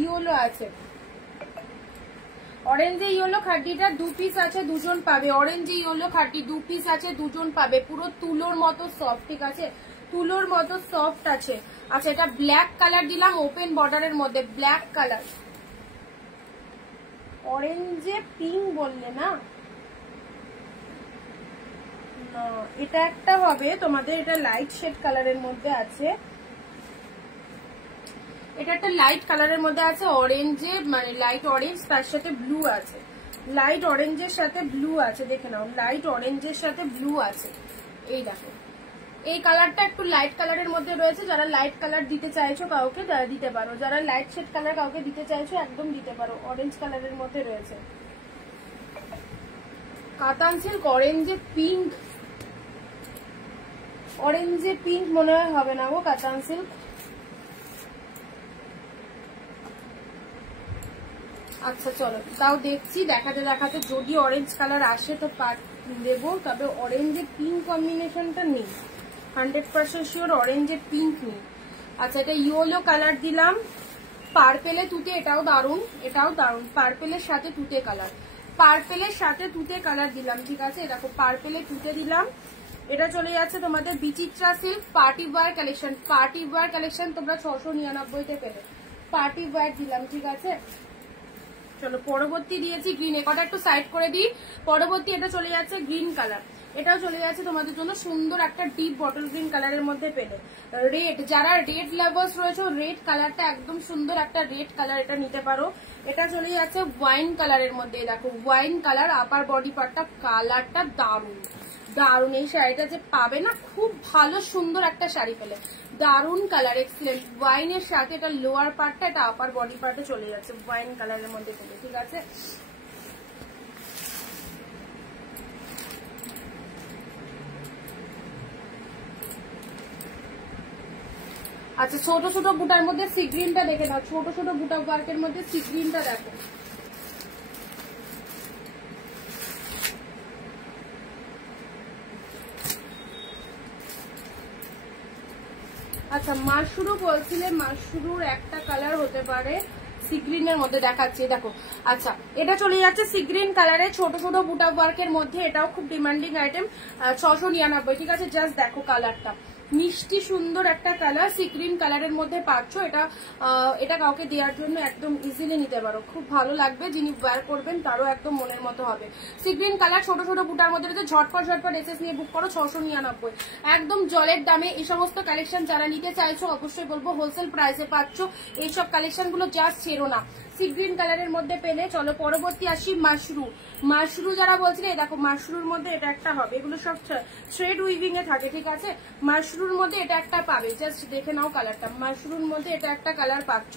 ইয়েলো আছে, অরেঞ্জে ইয়েলো খাড্ডিটা 2 পিস আছে, 2জন পাবে। অরেঞ্জে ইয়েলো খাড্ডি 2 পিস আছে, 2জন পাবে। পুরো তুলোর মতো সফট, ঠিক আছে, তুলোর মতো সফট আছে। আচ্ছা এটা ব্ল্যাক কালার দিলাম, ওপেন বর্ডারের মধ্যে ব্ল্যাক কালার। অরেঞ্জে পিঙ্ক বললে না, এটা একটা হবে তোমাদের, এটা লাইট শেড কালারের মধ্যে আছে, এটা একটা লাইট কালারের মধ্যে আছে, অরেঞ্জে মানে লাইট অরেঞ্জ, তার সাথে ব্লু আছে, লাইট অরেঞ্জের সাথে ব্লু আছে, দেখে নাও লাইট অরেঞ্জের সাথে ব্লু আছে। এই দেখো এই কালারটা একটু লাইট কালারের মধ্যে রয়েছে। যারা লাইট কালার দিতে চাইছো কাউকে তারা দিতে পারো, যারা লাইট শেড কালার কাউকে দিতে চাইছো একদম দিতে পারো। অরেঞ্জ কালারের মধ্যে রয়েছে কাতান সিল্ক। অরেঞ্জে পিঙ্ক, অরেঞ্জে পিঙ্ক মনে হয় হবে না গো কাতান সিল্ক। আচ্ছা চলো তাও দেখছি, দেখাতে দেখাতে যদি অরেঞ্জ কালার আসে তো দেবো, তবে অরেঞ্জে পিঙ্ক কম্বিনেশনটা নেই, 100% শিওর অরেঞ্জে পিঙ্ক নেই। আচ্ছা এটা ইয়েলো কালার দিলাম, পার্পেলে তুতে, এটাও দারুন, এটাও দারুন, পার্পেলের সাথে তুতে কালার, পার্পেলের সাথে তুতে কালার দিলাম, ঠিক আছে। দেখো পার্পেলে তুতে দিলাম। এটা চলে যাচ্ছে তোমাদের Bichitra silk party wear collection, party wear collection তোমরা 699 পেলে, পার্টি ওয়্যার দিলাম, ঠিক আছে। চলো পরবর্তী দিয়েছি গ্রিন, একটা একটু সাইড করে দিই। পরবর্তী এটা চলে যাচ্ছে গ্রিন কালার, এটাও চলে যাচ্ছে তোমাদের জন্য সুন্দর একটা ডিপ বটল গ্রিন কালারের মধ্যে পেলে। রেড, যারা রেড লাভার্স রয়েছে রেড কালারটা একদম সুন্দর একটা রেড কালার, এটা নিতে পারো। এটা চলে যাচ্ছে ওয়াইন কালারের মধ্যে, দেখো ওয়াইন কালার, আপার বডি পার্টটা কালারটা দারুন দারুন। এই শাড়িটা যে পাবে না, খুব ভালো সুন্দর একটা শাড়ি পেলে, দারুন কালার, এক্সিলেন্ট। ওয়াইনের সাথে এটা লোয়ার পার্টটা, এটা আপার বডি পার্টে চলে যাচ্ছে ওয়াইন কালারের মধ্যে পেলে, ঠিক আছে। আচ্ছা ছোট ছোট বুটার মধ্যে সি গ্রিনটা দেখে নাও, ছোট ছোট বুটা ওয়ার্কের মধ্যে সি গ্রিনটা দেখো। আচ্ছা মাশরু বলছিলে, মাশরুর একটা কালার হতে পারে সি গ্রিনের মধ্যে, দেখাচ্ছি দেখো। আচ্ছা এটা চলে যাচ্ছে সি গ্রিন কালারে, ছোট ছোট বুটা ওয়ার্কের মধ্যে, এটাও খুব ডিমান্ডিং আইটেম, 699, ঠিক আছে। জাস্ট দেখো কালারটা, মিষ্টি সুন্দর একটা কালার, সি গ্রিন কালারের মধ্যে পাচ্ছ। এটা কাউকে দেওয়ার জন্য একদম ইজিলি নিতে পারো, খুব ভালো লাগবে, যিনি ওয়্যার করবেন তারও একদম মনের মতো হবে। সি গ্রিন কালার ছোট ছোট বুটার মধ্যে রয়েছে, ঝটপট ঝটপট এসএস নিয়ে বুক করো, 699, একদম জলের দামে। এই সমস্ত কালেকশন যারা নিতে চাইছো অবশ্যই বলবো হোলসেল প্রাইসে পাচ্ছ, এইসব কালেকশন গুলো জাস্ট ছেড়ো না। সি গ্রিন কালারের মধ্যে পেলে। চলো পরবর্তী আসি মাশরু। মাশরু যারা বলছিলে, দেখো মাশরুর মধ্যে এটা একটা হবে, এগুলো সব থ্রেড উইভিং এ থাকে, ঠিক আছে। মাশরুর মধ্যে এটা একটা পাবে, জাস্ট দেখে নাও কালারটা, মাশরুর মধ্যে এটা একটা কালার পাচ্ছ,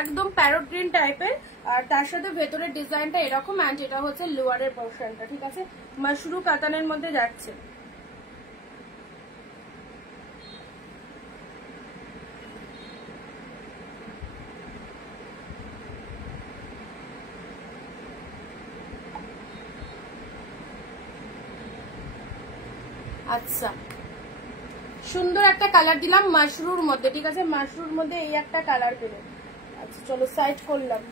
একদম প্যারট গ্রিন টাইপের, আর তার সাথে ভেতরের ডিজাইনটা এরকম, অ্যান্ড এটা হচ্ছে লোয়ারের পোর্শনটা, ঠিক আছে। মাশরু কাতানের মধ্যে যাচ্ছে। আচ্ছা সুন্দর একটা কালার দিলাম মাশরুর মধ্যে, ঠিক আছে, মাশরুর মধ্যে এই একটা কালার পেলে। আচ্ছা চলো সাইড করলাম।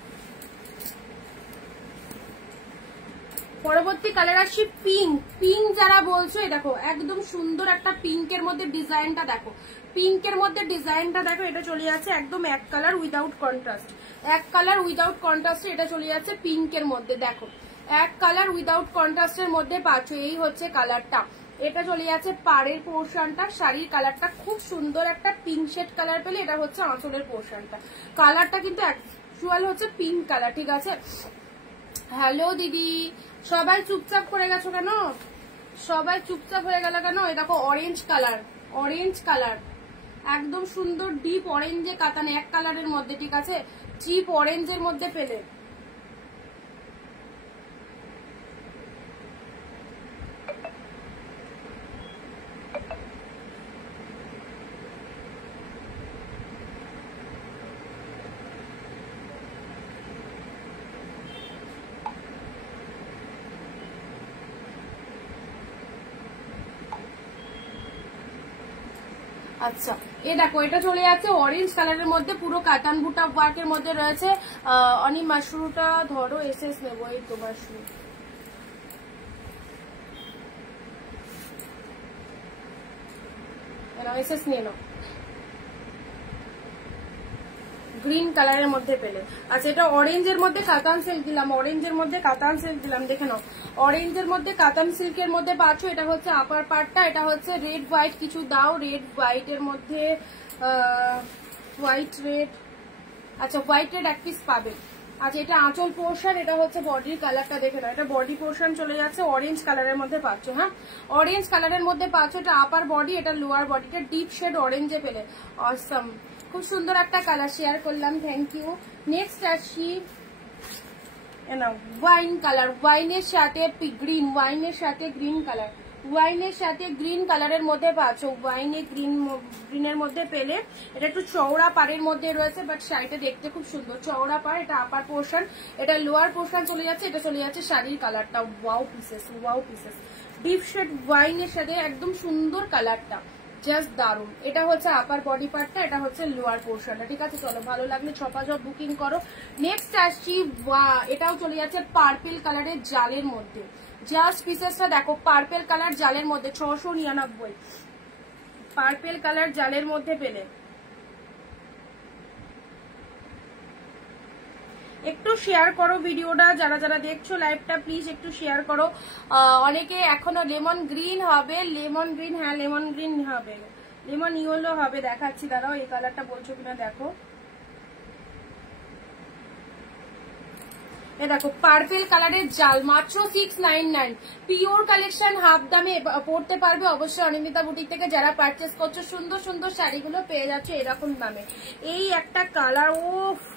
পরবর্তী কালার আসছি পিঙ্ক। পিঙ্ক যারা বলছো, এই দেখো একদম সুন্দর একটা পিঙ্কের মধ্যে ডিজাইনটা দেখো, পিঙ্কের মধ্যে ডিজাইনটা দেখো, এটা চলে যাচ্ছে একদম এক কালার উইদাউট কন্ট্রাস্ট, এক কালার উইদাউট কন্ট্রাস্ট, এটা চলে যাচ্ছে পিঙ্কের মধ্যে, দেখো এক কালার উইদাউট কন্ট্রাস্টের মধ্যে পাচ্ছ, এই হচ্ছে কালারটা। এটা চলে যাচ্ছে পাড়ের পোর্শনটা, শাড়ির কালারটা খুব সুন্দর একটা পিঙ্ক শেড কালার পেলে, এটা হচ্ছে আঁচলের পোর্শনটা। কালারটা কিন্তু অ্যাকচুয়াল হচ্ছে পিঙ্ক কালার, ঠিক আছে। হ্যালো দিদি, সবাই চুপচাপ করে গেছো কেন? সবাই চুপচাপ হয়ে গেল কেন? এই দেখো অরেঞ্জ কালার, অরেঞ্জ কালার একদম সুন্দর ডিপ অরেঞ্জে কাতান, এক কালারের মধ্যে, ঠিক আছে, ডিপ অরেঞ্জের মধ্যে পেলে। আচ্ছা এ দেখো এটা চলে যাচ্ছে অরেঞ্জ কালারের মধ্যে, পুরো কাতান বুটা ওয়ার্কের মধ্যে রয়েছে। অনি মাশরুটা ধরো, এসএস নেবো, এই তো মাশরু, এসএস নিয়ে নাও, গ্রিন কালারের মধ্যে পেলে। আচ্ছা এটা অরেঞ্জের মধ্যে কাতান সিল্ক দিলাম, অরেঞ্জের মধ্যে কাতান সিল্ক দিলাম, দেখে নাও অরেঞ্জের মধ্যে কাতান সিল্কের মধ্যে পাচ্ছ। এটা হচ্ছে আপার পার্টটা, এটা হচ্ছে রেড হোয়াইট কিছু দাও, রেড হোয়াইটের মধ্যে হোয়াইট রেড, আচ্ছা হোয়াইট রেড এক পিস পাবে। আচ্ছা এটা আঁচল পোর্শন, এটা হচ্ছে বডির কালারটা, দেখে নাও এটা বডি পোর্শন চলে যাচ্ছে অরেঞ্জ কালারের মধ্যে পাচ্ছ। হ্যাঁ অরেঞ্জ কালারের মধ্যে পাচ্ছ, এটা আপার বডি, এটা লোয়ার বডিটা ডিপ শেড অরেঞ্জে পেলে। অসম, খুব সুন্দর একটা কালার শেয়ার করলাম, থ্যাংক ইউ। নেক্সট আসি ওয়াইন কালার, ওয়াইনের সাথে গ্রিন, ওয়াইনের সাথে গ্রিন কালার, ওয়াইনের সাথে গ্রিন কালারের মধ্যে পাচ্ছ, ওয়াইনে গ্রিনের মধ্যে পেলে। এটা একটু চওড়া পাড়ের মধ্যে রয়েছে, বাট শাড়িটা দেখতে খুব সুন্দর, চওড়া পাড়, এটা আপার পোর্শন, এটা লোয়ার পোর্শন চলে যাচ্ছে, এটা চলে যাচ্ছে শাড়ির কালারটা। Wow pieces, wow pieces, deep shade ওয়াইনের সাথে একদম সুন্দর কালারটা, জাস্ট দারুন। এটা হচ্ছে আপার বডি পার্টটা, এটা হচ্ছে লোয়ার পোর্শনটা, ঠিক আছে। চলো ভালো লাগলে ছপাছপ বুকিং করো। নেক্সট আসছি, এটাও চলে যাচ্ছে পার্পেল কালারের জালের মধ্যে, জাস্ট পিসেসটা দেখো পার্পেল কালার জালের মধ্যে, 699, পার্পেল কালার জালের মধ্যে পেলে। একটু শেয়ার করো ভিডিওটা, যারা যারা দেখছো লাইভটা প্লিজ একটু শেয়ার করো। অনেকে এখনো লেমন গ্রিন হবে, লেমন গ্রিন, হ্যাঁ লেমন গ্রিন হবে, লেমন ইয়েলো হবে, দেখাচ্ছি দাঁড়াও এই কালারটা বলছো কিনা দেখো। এ দেখো পার্পেল কালারের জাল, মাত্র 699, পিওর কালেকশন, হাফ দামে পড়তে পারবে অবশ্যই অনিন্দিতা বুটিক থেকে। যারা পারচেস করছো সুন্দর সুন্দর শাড়িগুলো পেয়ে যাচ্ছ এরকম দামে। এই একটা কালার, ও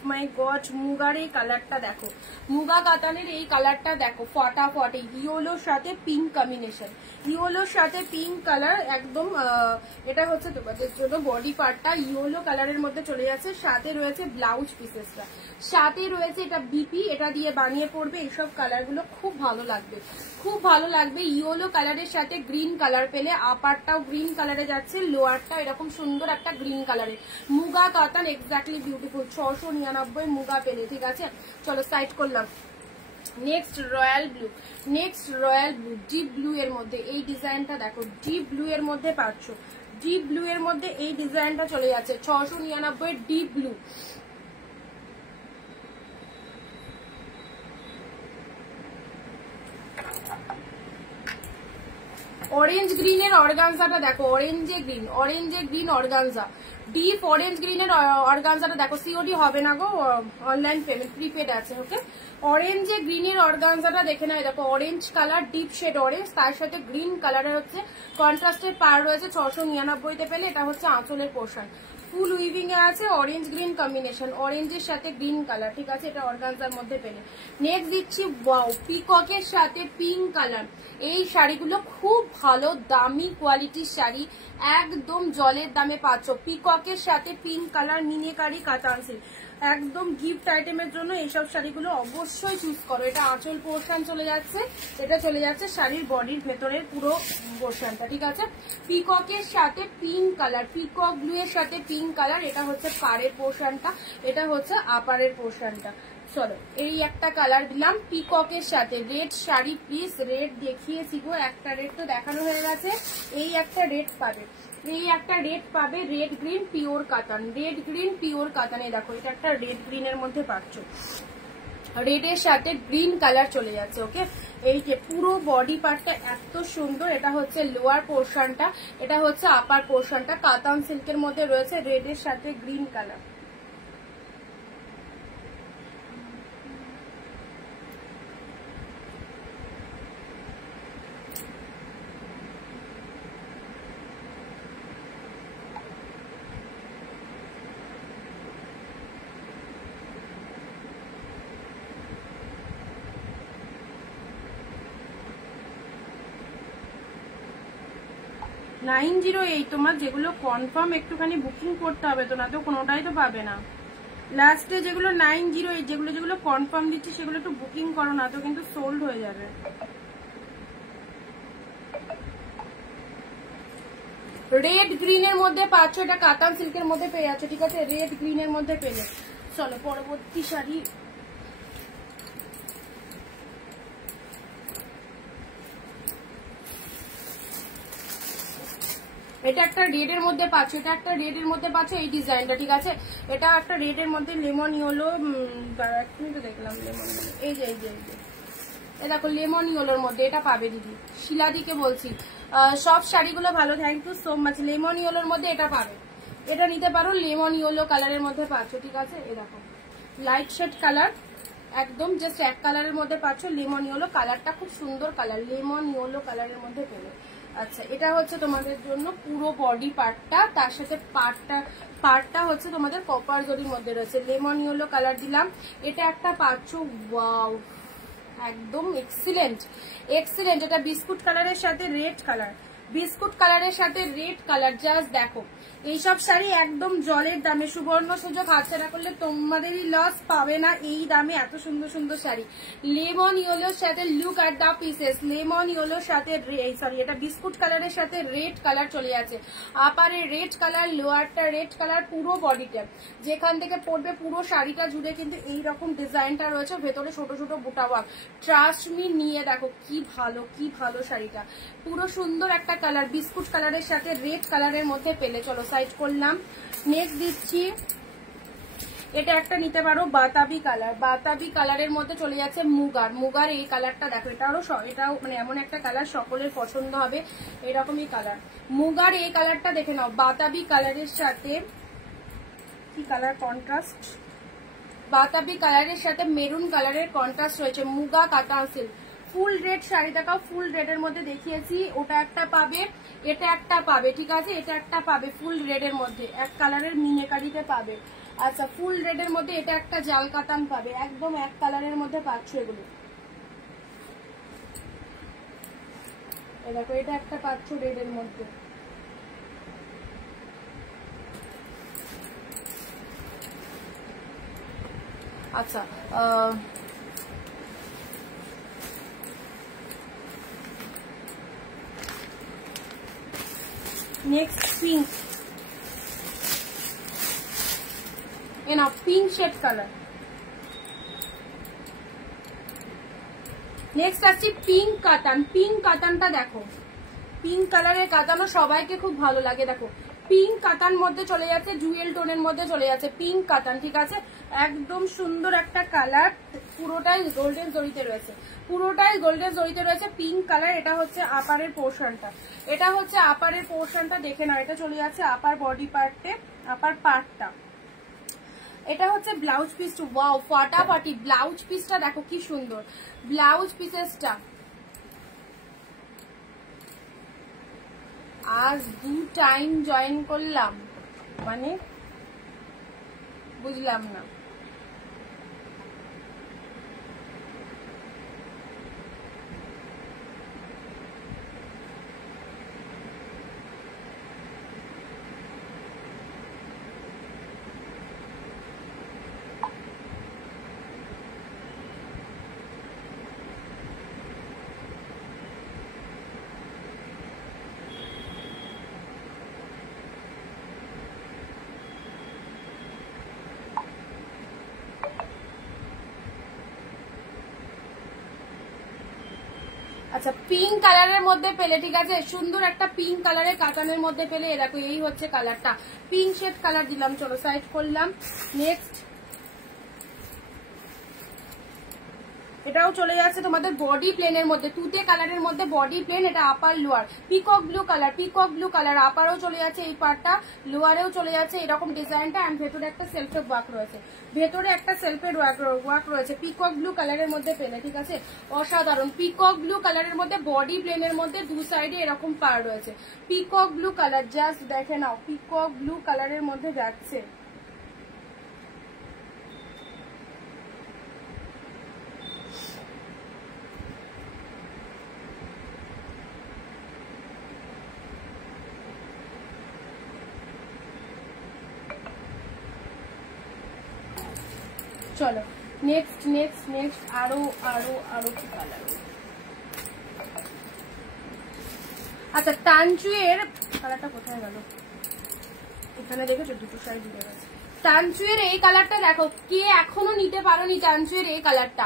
মাই গড, মুগার এই কালারটা দেখো, মুগা কাতানের এই কালারটা দেখো, ফটাফট ইয়েলোর সাথে পিঙ্ক কম্বিনেশন, ইয়েলোর সাথে পিঙ্ক কালার একদম। এটা হচ্ছে তোমাদের জন্য বডি পার্টটা ইয়েলো কালারের মধ্যে চলে যাচ্ছে, সাথে রয়েছে ব্লাউজ পিসেসটা, সাথে রয়েছে এটা বিপি, এটা দিয়ে বানিয়ে পড়বে। এইসব কালারগুলো খুব ভালো লাগবে, খুব ভালো লাগবে। ইয়েলো কালারের সাথে গ্রিন কালার পেলে, আপারটাও গ্রিন কালারে যাচ্ছে, লোয়ারটা এরকম সুন্দর একটা গ্রিন কালারে, মুগা কাতান, এক্স্যাক্টলি বিউটিফুল, 699 মুগা পেলে, ঠিক আছে। চলো সাইড করলাম। Next royal blue, next royal blue, deep blue এর মধ্যে এই ডিজাইনটা দেখো, ডিপ ব্লু এর মধ্যে পাচ্ছ, ডিপ ব্লু এর মধ্যে এই ডিজাইনটা চলে যাচ্ছে 699 ডিপ ব্লু। অরেঞ্জ গ্রিনের অর্গানজাটা দেখো, অরেঞ্জে গ্রিন, অরেঞ্জে গ্রিন অর্গানজা, ডিপ অরেঞ্জ গ্রিনের অর্গানজাটা দেখো, সিওডি হবে না গো, অনলাইন পেমেন্ট, প্রিপেড আছে, ওকে। অরেঞ্জে গ্রিনের অর্গানজাটা দেখে নাও, দেখো orange colour, deep shade orange, তার সাথে গ্রিন কালারের হচ্ছে কন্ট্রাস্টের পার রয়েছে, 699 পেলে। এটা হচ্ছে আঁচলের পোর্শন, ফুল উইভিং এ আছে, অরেঞ্জ গ্রিন কম্বিনেশন, অরেঞ্জের সাথে গ্রিন কালার, ঠিক আছে। এটা অর্গানজার মধ্যে পেলে। নেক্সট দিচ্ছি ওয়াও, পিককের সাথে পিঙ্ক কালার। এই শাড়িগুলো খুব ভালো দামি কোয়ালিটির শাড়ি, একদম জলের দামে পাচ্ছ। পিককের সাথে পিঙ্ক কালার, মিনিকারি কাতান সিল্ক, একদম গিফট আইটেমের জন্য এইসব শাড়িগুলো অবশ্যই চুজ করো। এটা আঁচল পোর্শন চলে যাচ্ছে, এটা চলে যাচ্ছে শাড়ির বডির ভেতরের পুরো পোর্শনটা, ঠিক আছে। পিককের সাথে পিঙ্ক কালার, পিকক ব্লু এর সাথে পিঙ্ক কালার, এটা হচ্ছে পাড়ের পোর্শনটা, এটা হচ্ছে আপারের পোর্শনটা। চলো এই একটা কালার দিলাম পিককের সাথে। রেড শাড়ি প্লিজ, রেড দেখিয়েছি গো, একটা রেড তো দেখানো হয়ে গেছে। এই একটা রেড পাবে, এই একটা রেড পাবে, রেড গ্রিন পিওর কাতান, রেড গ্রিন পিওর কাতানে। দেখো এটা একটা রেড গ্রিনের মধ্যে পাচ্ছ, রেডের সাথে গ্রিন কালার চলে যাচ্ছে। ওকে, এই যে পুরো বডি পার্টটা এত সুন্দর। এটা হচ্ছে লোয়ার পোর্শনটা, এটা হচ্ছে আপার পোর্শনটা, কাতান সিল্কের মধ্যে রয়েছে, রেডের সাথে গ্রিন কালার। তোমার যেগুলো কনফার্ম একটুখানি বুকিং করতে হবে, তো না তো কোনোটাই তো পাবে না। লাস্টে যেগুলো 908, যেগুলো কনফার্ম দিচ্ছি সেগুলো একটু বুকিং করো, না তো কিন্তু সোল্ড হয়ে যাবে। রেড গ্রিনের মধ্যে পাচ্ছ, এটা কাতান সিল্কের মধ্যে পেয়ে যাচ্ছে, ঠিক আছে, রেড গ্রিনের মধ্যে পেলে। চলো পরবর্তী শাড়ি। এটা একটা রেড এর মধ্যে পাচ্ছ, এটা একটা রেড এর মধ্যে পাচ্ছ এই ডিজাইনটা, ঠিক আছে। এটা একটা রেড এর মধ্যে লেমন ইয়েলো, দেখলাম লেমন ইয়েলো, এই যে এই দেখো লেমন ইয়েলোর মধ্যে এটা পাবে দিদি, শিলাদিকে বলছি। সব শাড়িগুলো ভালো, thank you so much. Lemon ইয়েলোর মধ্যে এটা পাবে, এটা নিতে পারো, লেমন ইয়েলো কালারের মধ্যে পাচ্ছ, ঠিক আছে। এই দেখো লাইট শেড কালার, একদম জাস্ট এক কালারের মধ্যে পাচ্ছ, লেমন ইয়েলো কালারটা খুব সুন্দর কালার, লেমন ইয়েলো কালারের মধ্যে পেলে। আচ্ছা, এটা হচ্ছে তোমাদের জন্য পুরো বডি পার্টটা, তার সাথে পার্টটা হচ্ছে তোমাদের কপার জরির মধ্যে রয়েছে, লেমন ইয়েলো কালার দিলাম। এটা একটা পাচ্ছ, ওয়াও একদম এক্সিলেন্ট এক্সিলেন্ট। এটা বিস্কুট কালারের সাথে রেড কালার, বিস্কুট কালারের সাথে রেড কালার, জাস্ট দেখো এইসব শাড়ি একদম জলের দামে। সুবর্ণ সুযোগ হাতছাড়া করলে তোমাদেরই লস, পাবে না এই দামে এত সুন্দর সুন্দর শাড়ি। লেমন ইয়েলোর সাথে look at the pieces, lemon ইয়েলোর সাথে সরি এটা বিস্কুট কালারের সাথে রেড কালার চলে যাচ্ছে, আপারে রেড কালার, লোয়ারটা রেড কালার, পুরো বডিটা যেখান থেকে পড়বে পুরো শাড়িটা জুড়ে কিন্তু এইরকম ডিজাইনটা রয়েছে, ভেতরে ছোট ছোট বুটা ওয়ার্ক। ট্রাস্ট মি, নিয়ে দেখো কি ভালো শাড়িটা, পুরো সুন্দর একটা কালার, বিস্কুট কালারের সাথে রেড কালারের মধ্যে পেলে। চলো সাইড করলাম, নেক্সট দিচ্ছি। এটা একটা নিতে পারো বাতাবি কালার, বাতাবি কালারের মধ্যে চলে যাচ্ছে মুগার এই কালারটা দেখো, এটাও মানে এমন একটা কালার সকলের পছন্দ হবে, এরকমই কালার। মুগার এই কালারটা দেখে নাও, বাতাবি কালারের সাথে কি কালার কন্ট্রাস্ট, বাতাবি কালারের সাথে মেরুন কালারের কন্ট্রাস্ট রয়েছে, মুগা কাতান সিল্ক। ফুল রেড শাড়ি দেখাও, ফুল রেড এর মধ্যে দেখিয়েছি, ওটা একটা পাবে, এটা একটা পাবে, ঠিক আছে, এটা একটা পাবে ফুল রেড এর মধ্যে, এক কালারের মিনেকারিতে পাবে। আচ্ছা, ফুল রেড এর মধ্যে এটা একটা জাল কাতান পাবে, একদম এক কালারের মধ্যে পাচ্ছ এগুলো। দেখো এটা একটা পাচ্ছ রেড এর মধ্যে। আচ্ছা, নেক্সট পিঙ্ক, এনা পিঙ্ক শেড কালার। নেক্সট আসছি পিঙ্ক কাতান, পিঙ্ক কাতানটা দেখো, পিঙ্ক কালারের কাতানও সবাইকে খুব ভালো লাগে। দেখো পিঙ্ক কাতান মধ্যে চলে যাচ্ছে, জুয়েল টোনের মধ্যে চলে যাচ্ছে পিঙ্ক কাতান, ঠিক আছে, একদম সুন্দর একটা কালার, পুরোটাই গোল্ডেন জরিতে রয়েছে, পুরোটাই গোল্ডেন জরিতে রয়েছে পিঙ্ক কালার। এটা হচ্ছে আপারের পোর্শনটা, এটা হচ্ছে আপারের পোর্শনটা দেখে নাও, এটা চলে যাচ্ছে আপার বডি পার্টে, আপার পার্টটা। এটা হচ্ছে ব্লাউজ পিস, ওয়াও ফাটাফাটি ব্লাউজ পিসটা দেখো কি সুন্দর ব্লাউজ পিসেসটা। আজ 2 টাইম জয়েন করলাম, মানে বুঝলাম না। আচ্ছা পিঙ্ক কালারের মধ্যে পেলে, ঠিক আছে, সুন্দর একটা পিঙ্ক কালারের কাতানের মধ্যে পেলে। এরকম এই হচ্ছে কালারটা, পিঙ্ক শেড কালার দিলাম, চলো সাইড করলাম। নেক্সট এটাও চলে যাচ্ছে তোমাদের বডি প্লেনের মধ্যে, তুতে কালারের মধ্যে বডি প্লেন, এটা upper lower peacock blue colour, peacock blue colour আপারও চলে যাচ্ছে এই পার্টটা, লোয়ারেও চলে যাচ্ছে এরকম ডিজাইনটা। অ্যান্ড ভেতরে একটা সেলফের ওয়ার্ক রয়েছে, ভেতরে একটা সেলফের ওয়ার্ক রয়েছে পিকক ব্লু কালারের মধ্যে পেলে, ঠিক আছে, অসাধারণ। পিকক ব্লু কালারের মধ্যে বডি প্লেনের মধ্যে দু সাইডে এরকম পার রয়েছে, পিকক ব্লু কালার, জাস্ট দেখে নাও, পিকক ব্লু কালারের মধ্যে যাচ্ছে। চলো নেক্সট নেক্সট নেক্সট আরো আরো আরো কি কালার। আচ্ছা টানচুয়ের কালারটা কোথায় গেল, এখানে দেখেছো দুটো সাইড ঢুকে গেছে। টানচুয়ের এই কালারটা দেখো, কে এখনো নিতে পারোনি টানচুয়ের এই কালারটা,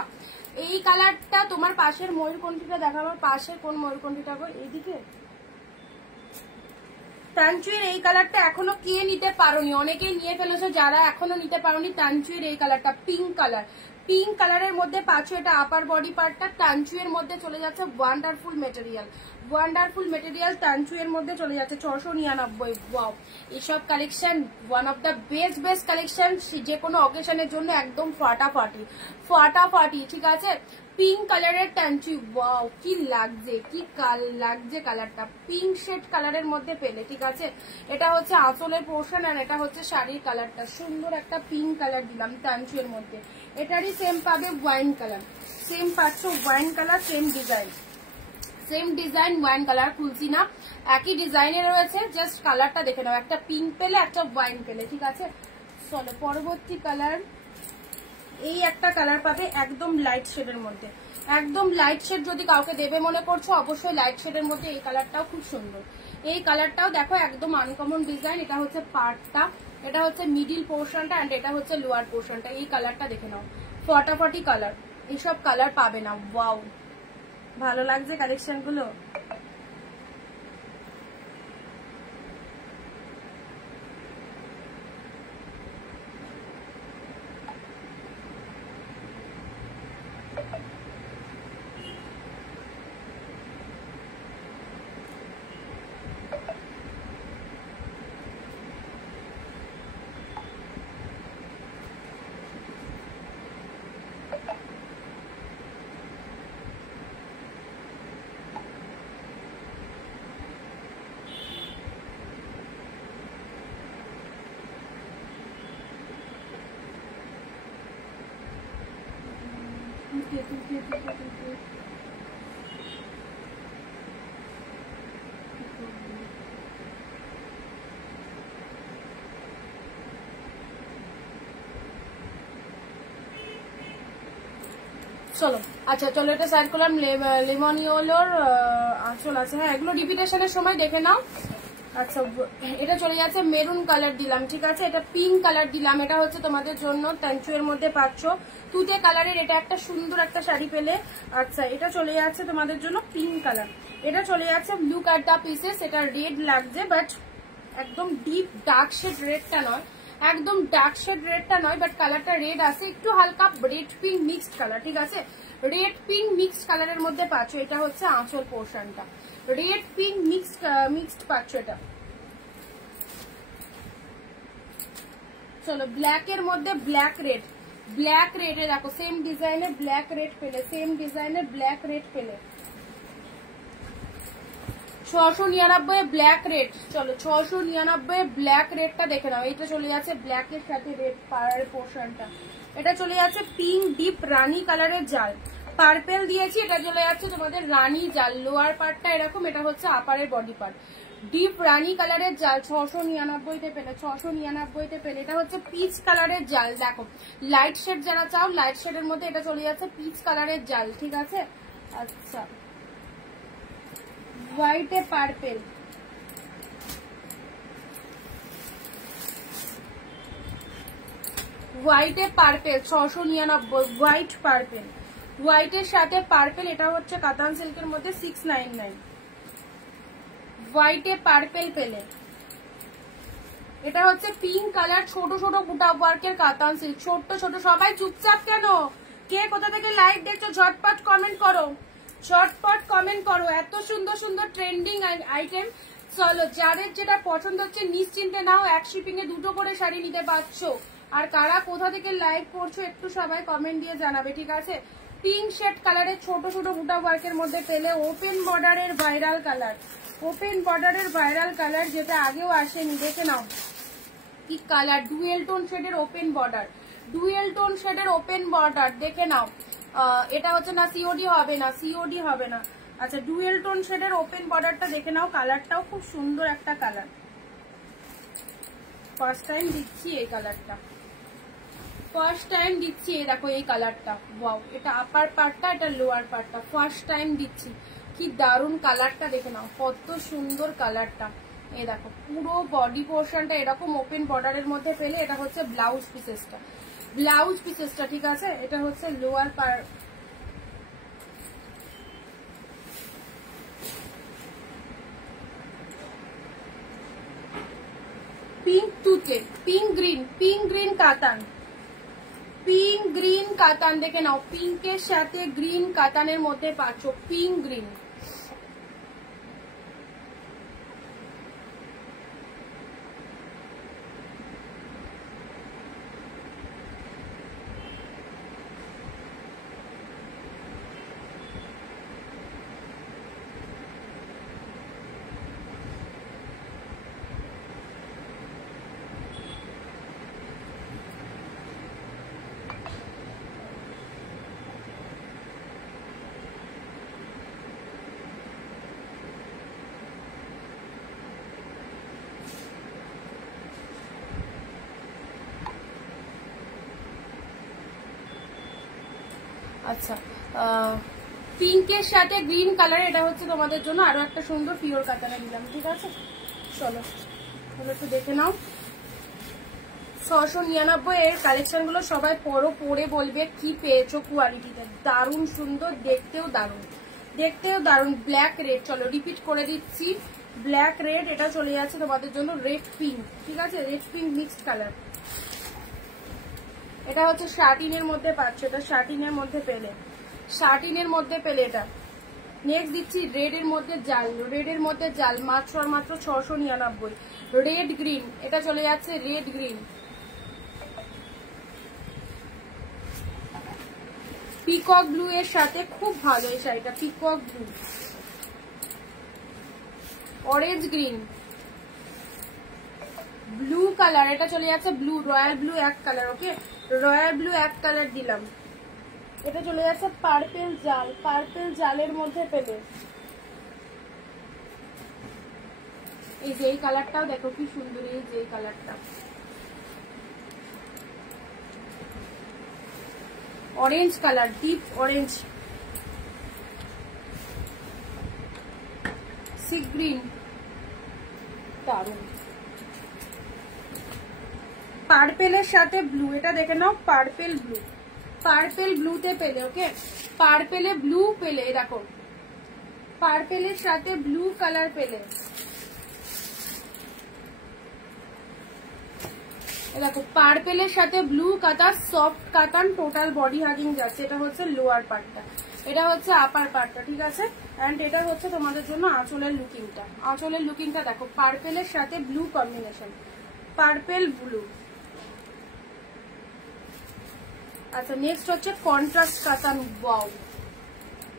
এই কালারটা তোমার পাশের ময়ূরকণ্ঠীটা দেখাবো, পাশের কোন ময়ূরকণ্ঠীটা গো, এইদিকে। টানচুয়ের এই কালারটা এখনো কে নিতে পারোনি, অনেকেই নিয়ে ফেলেছো, যারা এখনো নিতে পারোনি টানচুয়ের এই কালারটা, পিঙ্ক কালার, পিঙ্ক কালারের মধ্যে পাচ্ছ। এটা আপার বডি পার্টটা, টানচুয়ের মধ্যে চলে যাচ্ছে ওয়ান্ডারফুল মেটেরিয়াল, ওয়ান্ডারফুল মেটেরিয়াল টানচুয়ের মধ্যে চলে যাচ্ছে 699। ওয়াও, এইসব collection one of the best collection, যে কোনো অকেশনের জন্য একদম ফাটাফাটি ফাটাফাটি, ঠিক আছে। পিঙ্ক কালারের টানচুই, ওয়াও কি লাগছে, কি লাগছে কালারটা, পিঙ্ক শেড কালারের মধ্যে পেলে, ঠিক আছে। এটা হচ্ছে আঁচলের পোর্শন আর এটা হচ্ছে শাড়ির কালারটা, সুন্দর একটা পিঙ্ক কালার দিলাম টানচুয়ের মধ্যে। এটারই সেম পাবে ওয়াইন কালার, সেম পাচ্ছ wine colour, same design, same design wine colour, খুলছি না, একই ডিজাইনে রয়েছে, জাস্ট কালারটা দেখে নাও, একটা পিঙ্ক পেলে একটা ওয়াইন পেলে, ঠিক আছে। চলো পরবর্তী কালার, এই একটা কালার পাবে একদম লাইট শেডের মধ্যে, একদম লাইট শেড যদি কাউকে দেবে মনে করছো অবশ্যই লাইট শেডের মধ্যে এই কালারটাও খুব সুন্দর। এই কালারটাও দেখো একদম আনকমন ডিজাইন, এটা হচ্ছে পার্টটা, এটা হচ্ছে মিডিল পোর্শনটা এন্ড এটা হচ্ছে লোয়ার পোর্শনটা। এই কালারটা দেখে নাও, ফটাফটি কালার, এইসব কালার পাবে না। ওয়াও ভালো লাগছে কালেকশন গুলো। চলো আচ্ছা চলো এটা সাইড করলাম। লেমন ইয়েলোর আঁচল আছে, হ্যাঁ এগুলো রিপিটেশনের সময় দেখে নাও। আচ্ছা এটা চলে যাচ্ছে মেরুন কালার দিলাম, ঠিক আছে, এটা পিঙ্ক কালার দিলাম, এটা হচ্ছে তোমাদের জন্য টানচুয়ের মধ্যে পাচ্ছ তুতে কালারের, এটা একটা সুন্দর একটা শাড়ি পেলে। আচ্ছা এটা চলে যাচ্ছে তোমাদের জন্য পিঙ্ক কালার, এটা চলে যাচ্ছে ব্লু কার্ডটা পিসেস, এটা রেড লাগছে বাট একদম ডিপ ডার্ক শেড রেডটা নয়, একদম ডার্ক শেড রেডটা নয়, বাট কালারটা রেড আছে, একটু হালকা রেড পিঙ্ক মিক্সড কালার, ঠিক আছে, রেড পিঙ্ক মিক্সড কালারের মধ্যে পাচ্ছ। এটা হচ্ছে আঁচল পোর্শনটা, রেড পিঙ্ক মিক্সড পাচ্ছ এটা। চলো ব্ল্যাক এর মধ্যে ব্ল্যাক রেড, ব্ল্যাক রেডে দেখো সেম ডিজাইনে ব্ল্যাক রেড পেলে, সেম ডিজাইনে ব্ল্যাক রেড পেলে 699 ব্ল্যাক রেড। চলো 699 ব্ল্যাক রেডটা দেখে নাও, এটা চলে যাচ্ছে ব্ল্যাক এর সাথে রেড পাড়ার পোর্শনটা, এটা চলে যাচ্ছে পিঙ্ক ডিপ রানী কালারের জাল, পার্পেল দিয়েছি, এটা চলে যাচ্ছে তোমাদের রানী জাল, লোয়ার পার্টটা এরকম, এটা হচ্ছে আপারের বডি পার্ট, ডিপ রানী কালারের জাল 699 পেলে, 699 পেলে। এটা হচ্ছে পিচ কালারের জাল, দেখো লাইট শেড যারা চাও লাইট শেডের মধ্যে এটা চলে যাচ্ছে পিচ কালারের জাল, ঠিক আছে। আচ্ছা হোয়াইটে পার্পেল, হোয়াইটে পার্পেল 699, হোয়াইট পার্পেল, হোয়াইটের সাথে পার্পেল, এটা হচ্ছে কাতান সিল্কের মধ্যে 699। হোয়াইটে পার্পেল পেলে, এটা হচ্ছে পিঙ্ক কালার, ছোট ছোট বুটা ওয়ার্কের কাতান সিল্ক, ছোট ছোট। সবাই চুপচাপ কেন? কে কোথা থেকে লাইভ দেখছো ঝটপট কমেন্ট করো, ঝটপট কমেন্ট করো। এত সুন্দর সুন্দর ট্রেন্ডিং আইটেম। চলো, যাদের যেটা পছন্দ হচ্ছে নিশ্চিন্তে নাও, এক শিপিং এ 2টো করে শাড়ি নিতে পারছো। আর কারা কোথা থেকে লাইভ করছো একটু সবাই কমেন্ট দিয়ে জানাবে, ঠিক আছে? পিঙ্ক শেড কালারের ছোট ছোট বুটা ওয়ার্কের মধ্যে পেলে, ওপেন বর্ডারের ভাইরাল কালার, ওপেন বর্ডারের ভাইরাল কালার, যেটা আগেও আসেনি। দেখে নাও কি কালার, ডুয়েল টোন শেডের ওপেন বর্ডার, ডুয়েল টোন শেডের ওপেন বর্ডার। দেখে নাও, এটা হচ্ছে না সিওডি হবে না, সিওডি হবে না। আচ্ছা, ডুয়েল টোন শেডের ওপেন বর্ডারটা দেখে নাও, কালারটাও খুব সুন্দর একটা কালার। ফার্স্ট টাইম দিচ্ছি এই কালারটা, ফার্স্ট টাইম দিচ্ছি। এই দেখো এই কালারটা, ওয়াও, এটা আপার পার্টটা, এটা লোয়ার পার্টটা, ফার্স্ট টাইম দিচ্ছি। কি দারুন কালারটা, দেখে নাও কত সুন্দর কালারটা। এই দেখো পুরো বডি পোর্শনটা এরকম ওপেন বর্ডারের মধ্যে পেলে, এটা হচ্ছে ব্লাউজ পিসেসটা, ব্লাউজ পিসেসটা, ঠিক আছে? এটা হচ্ছে লোয়ার পার্ট। পিঙ্ক তুতে, পিঙ্ক গ্রিন কাতান, পিঙ্ক গ্রিন কাতান। দেখে নাও, পিঙ্কের সাথে গ্রিন কাতানের মধ্যে পাচ্ছ পিঙ্ক গ্রিন। আচ্ছা, পিঙ্কের সাথে গ্রিন কালার, এটা হচ্ছে তোমাদের জন্য আরো একটা সুন্দর পিওর কাতানে দিলাম, ঠিক আছে? চলো একটু দেখে নাও। 699 এর কালেকশন গুলো সবাই পরে বলবে কি পেয়েছো কোয়ালিটিতে। দারুণ সুন্দর, দেখতেও দারুণ, দেখতেও দারুণ। ব্ল্যাক রেড, চলো রিপিট করে দিচ্ছি, ব্ল্যাক রেড, এটা চলে যাচ্ছে তোমাদের জন্য রেড পিঙ্ক, ঠিক আছে? Red pink mixed colour. এটা হচ্ছে শার্টিনের মধ্যে পাচ্ছ, এটা শার্টিনের মধ্যে পেলে, শার্টিনের মধ্যে পেলে এটা। নেক্সট দিচ্ছি রেড এর মধ্যে জাল, রেডের মধ্যে জাল, মাত্র আর মাত্র 699। রেড গ্রিন, এটা চলে যাচ্ছে রেড গ্রিন। পিকক ব্লু এর সাথে খুব ভালো এই শাড়িটা, peacock blue. Orange green, blue colour, এটা চলে যাচ্ছে ব্লু, রয়্যাল ব্লু এক কালার, ওকে? রয়্যাল ব্লু এক কালার দিলাম। এটা চলে যাচ্ছে পার্পেল জাল, পার্পেল জালের মধ্যে পেলে। এই যে এই কালারটাও দেখো কি সুন্দর, এই যে এই কালারটা orange colour, deep orange. Sea green, দারুন। পার্পেলের সাথে ব্লু, এটা দেখে নাও, পার্পেল ব্লু, পার্পেল ব্লুতে পেলে, ওকে? পার্পেলে ব্লু পেলে, দেখো পার্পেলের সাথে ব্লু কালার পেলে। দেখো পার্পেলের সাথে ব্লু কাতান, সফট কাতান, টোটাল বডি হাগিং যাচ্ছে। এটা হচ্ছে লোয়ার পার্টটা, এটা হচ্ছে আপার পার্টটা, ঠিক আছে? এন্ড এটা হচ্ছে তোমাদের জন্য আঁচলের লুকিংটা, আঁচলের লুকিংটা দেখো, পার্পেলের সাথে ব্লু কম্বিনেশন, পার্পেল ব্লু। আচ্ছা, নেক্সট হচ্ছে কন্ট্রাস্ট কাতান, ওয়াও,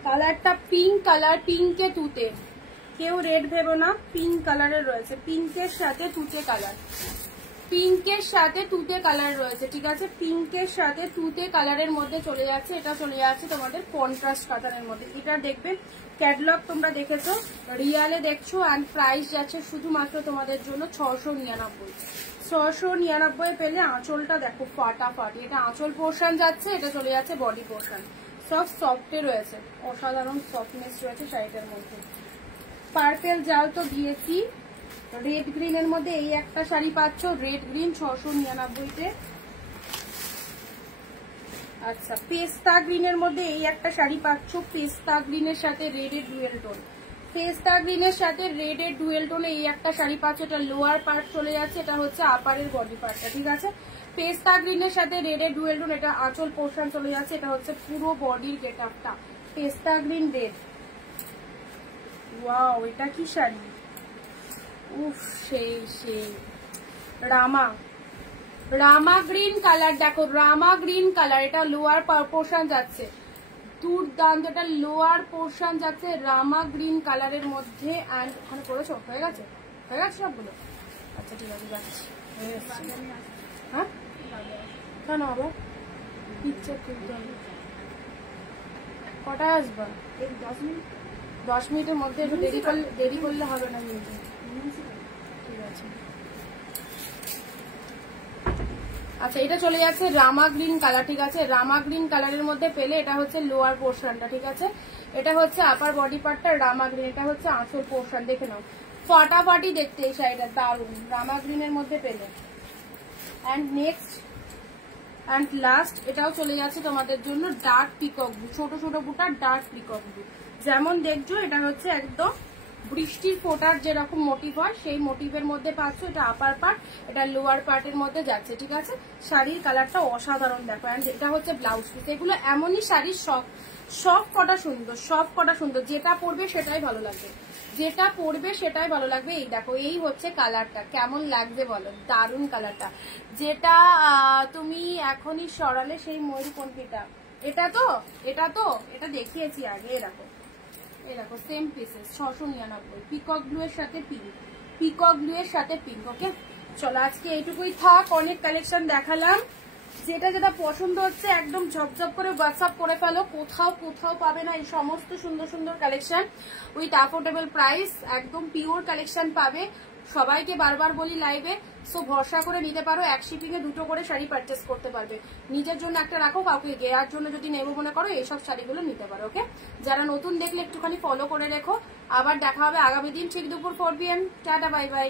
কালারটা পিঙ্ক কালার, পিঙ্কে তুতে, কেউ রেড ভেবো না, পিঙ্ক কালারের রয়েছে, পিঙ্কের সাথে তুতে কালার, পিঙ্কের সাথে তুতে কালার রয়েছে, ঠিক আছে? পিঙ্কের সাথে তুতে কালারের মধ্যে চলে যাচ্ছে, এটা চলে যাচ্ছে তোমাদের কন্ট্রাস্ট কাতানের মধ্যে। এটা দেখবে ক্যাটলগ তোমরা দেখেছো, রিয়ালে দেখছো, অ্যান্ড প্রাইস যাচ্ছে শুধুমাত্র তোমাদের জন্য 699। 699 পেলে। আঁচলটা দেখো ফাটাফাটি, এটা আঁচল পোর্শন যাচ্ছে, এটা চলে যাচ্ছে বডি পোর্শন, সব সফটে রয়েছে, অসাধারণ সফটনেস রয়েছে শাড়িটার মধ্যে। পার্পেল জাল তো দিয়েছি, রেড গ্রিন এর মধ্যে এই একটা শাড়ি পাচ্ছ, রেড গ্রিন 699-তে। আচ্ছা, পেস্তা গ্রিনের মধ্যে এই একটা শাড়ি পাচ্ছ, পেস্তা গ্রিনের সাথে রেডের ডুয়েল টোন। পেস্তা গ্রিনের সাথে রেডের ডুয়েল টোনে এই একটা শাড়ি পাচ্ছ, এটা লোয়ার পার্ট চলে যাচ্ছে, এটা হচ্ছে আপারের বডি পার্টটা, ঠিক আছে। পেস্তা গ্রিনের সাথে রেডের ডুয়েল টোন, এটা আঁচল পোর্শন চলে যাচ্ছে, এটা হচ্ছে পুরো বডির গেট আপটা, পেস্তা গ্রিন রেড। ওয়াও, এটা কি শাড়ি, উফ সেই সেই। রামা গ্রিন কালার, দেখো রামা গ্রিন কালার, এটা লোয়ার পোর্শন যাচ্ছে, দুর্দান্ত, এটা লোয়ার পোর্শন যাচ্ছে রামা গ্রিন কালারের মধ্যে। অ্যান্ড ওখানে করেছো, হয়ে গেছে সবগুলো? আচ্ছা ঠিক আছে, যাচ্ছি, হ্যাঁ কেন আবার পিকচার তুলতে হবে? কটায় আসবা? 10 মিনিটের মধ্যে, একটু দেরি করলে হবে না কিন্তু। ঠিক আছে, আচ্ছা এটা চলে যাচ্ছে রামা গ্রিন কালার, ঠিক আছে। রামা গ্রিন কালারের মধ্যে পেলে, এটা হচ্ছে লোয়ার পোর্শনটা, ঠিক আছে। এটা হচ্ছে আপার বডি পার্টটা রামা গ্রিন, এটা হচ্ছে আঁচল পোর্শন, দেখে নাও ফাটাফাটি দেখতে এই শাড়িটা, দারুন রামা গ্রিনের মধ্যে পেলে। অ্যান্ড নেক্সট অ্যান্ড লাস্ট, এটাও চলে যাচ্ছে তোমাদের জন্য ডার্ক পিকক ব্লু, ছোট ছোট বুটা ডার্ক পিকক ব্লু, যেমন দেখছো এটা হচ্ছে একদম বৃষ্টির ফোটার যেরকম মোটিভ হয় সেই মোটিভের মধ্যে পাচ্ছ। এটা আপার পার্ট, এটা লোয়ার পার্টের মধ্যে যাচ্ছে, ঠিক আছে। শাড়ির কালারটা অসাধারণ দেখো। অ্যান্ড এটা হচ্ছে ব্লাউজ পিস। এগুলো এমনই শাড়ির সব কটা সুন্দর, যেটা পরবে সেটাই ভালো লাগবে, এই দেখো, এই হচ্ছে কালারটা, কেমন লাগবে বলো, দারুন কালারটা। যেটা তুমি এখনই সরালে সেই ময়ূরকণ্ঠীটা, এটা দেখিয়েছি আগে, এরকম সেম পিসেস 699, পিকক ব্লু এর সাথে পিঙ্ক, ওকে। চলো আজকে এইটুকুই থাক, অনেক কালেকশন দেখালাম। যেটা পছন্দ হচ্ছে একদম ঝপঝপ করে হোয়াটসঅ্যাপ করে ফেলো, কোথাও পাবে না এই সমস্ত সুন্দর সুন্দর কালেকশন উইথ অ্যাফোর্ডেবল প্রাইস, একদম পিওর কালেকশন পাবে। সবাইকে বারবার বলি লাইভে, সো ভরসা করে নিতে পারো, এক শিপিং এ 2টো করে শাড়ি পারচেস করতে পারবে। নিজের জন্য একটা রাখো, কাউকে গেয়ার জন্য যদি নেবো মনে করো, এইসব শাড়িগুলো নিতে পারো, ওকে। যারা নতুন দেখলে একটুখানি ফলো করে রেখো। আবার দেখা হবে আগামী দিন ঠিক দুপুর 4 PM। Tata, bye bye.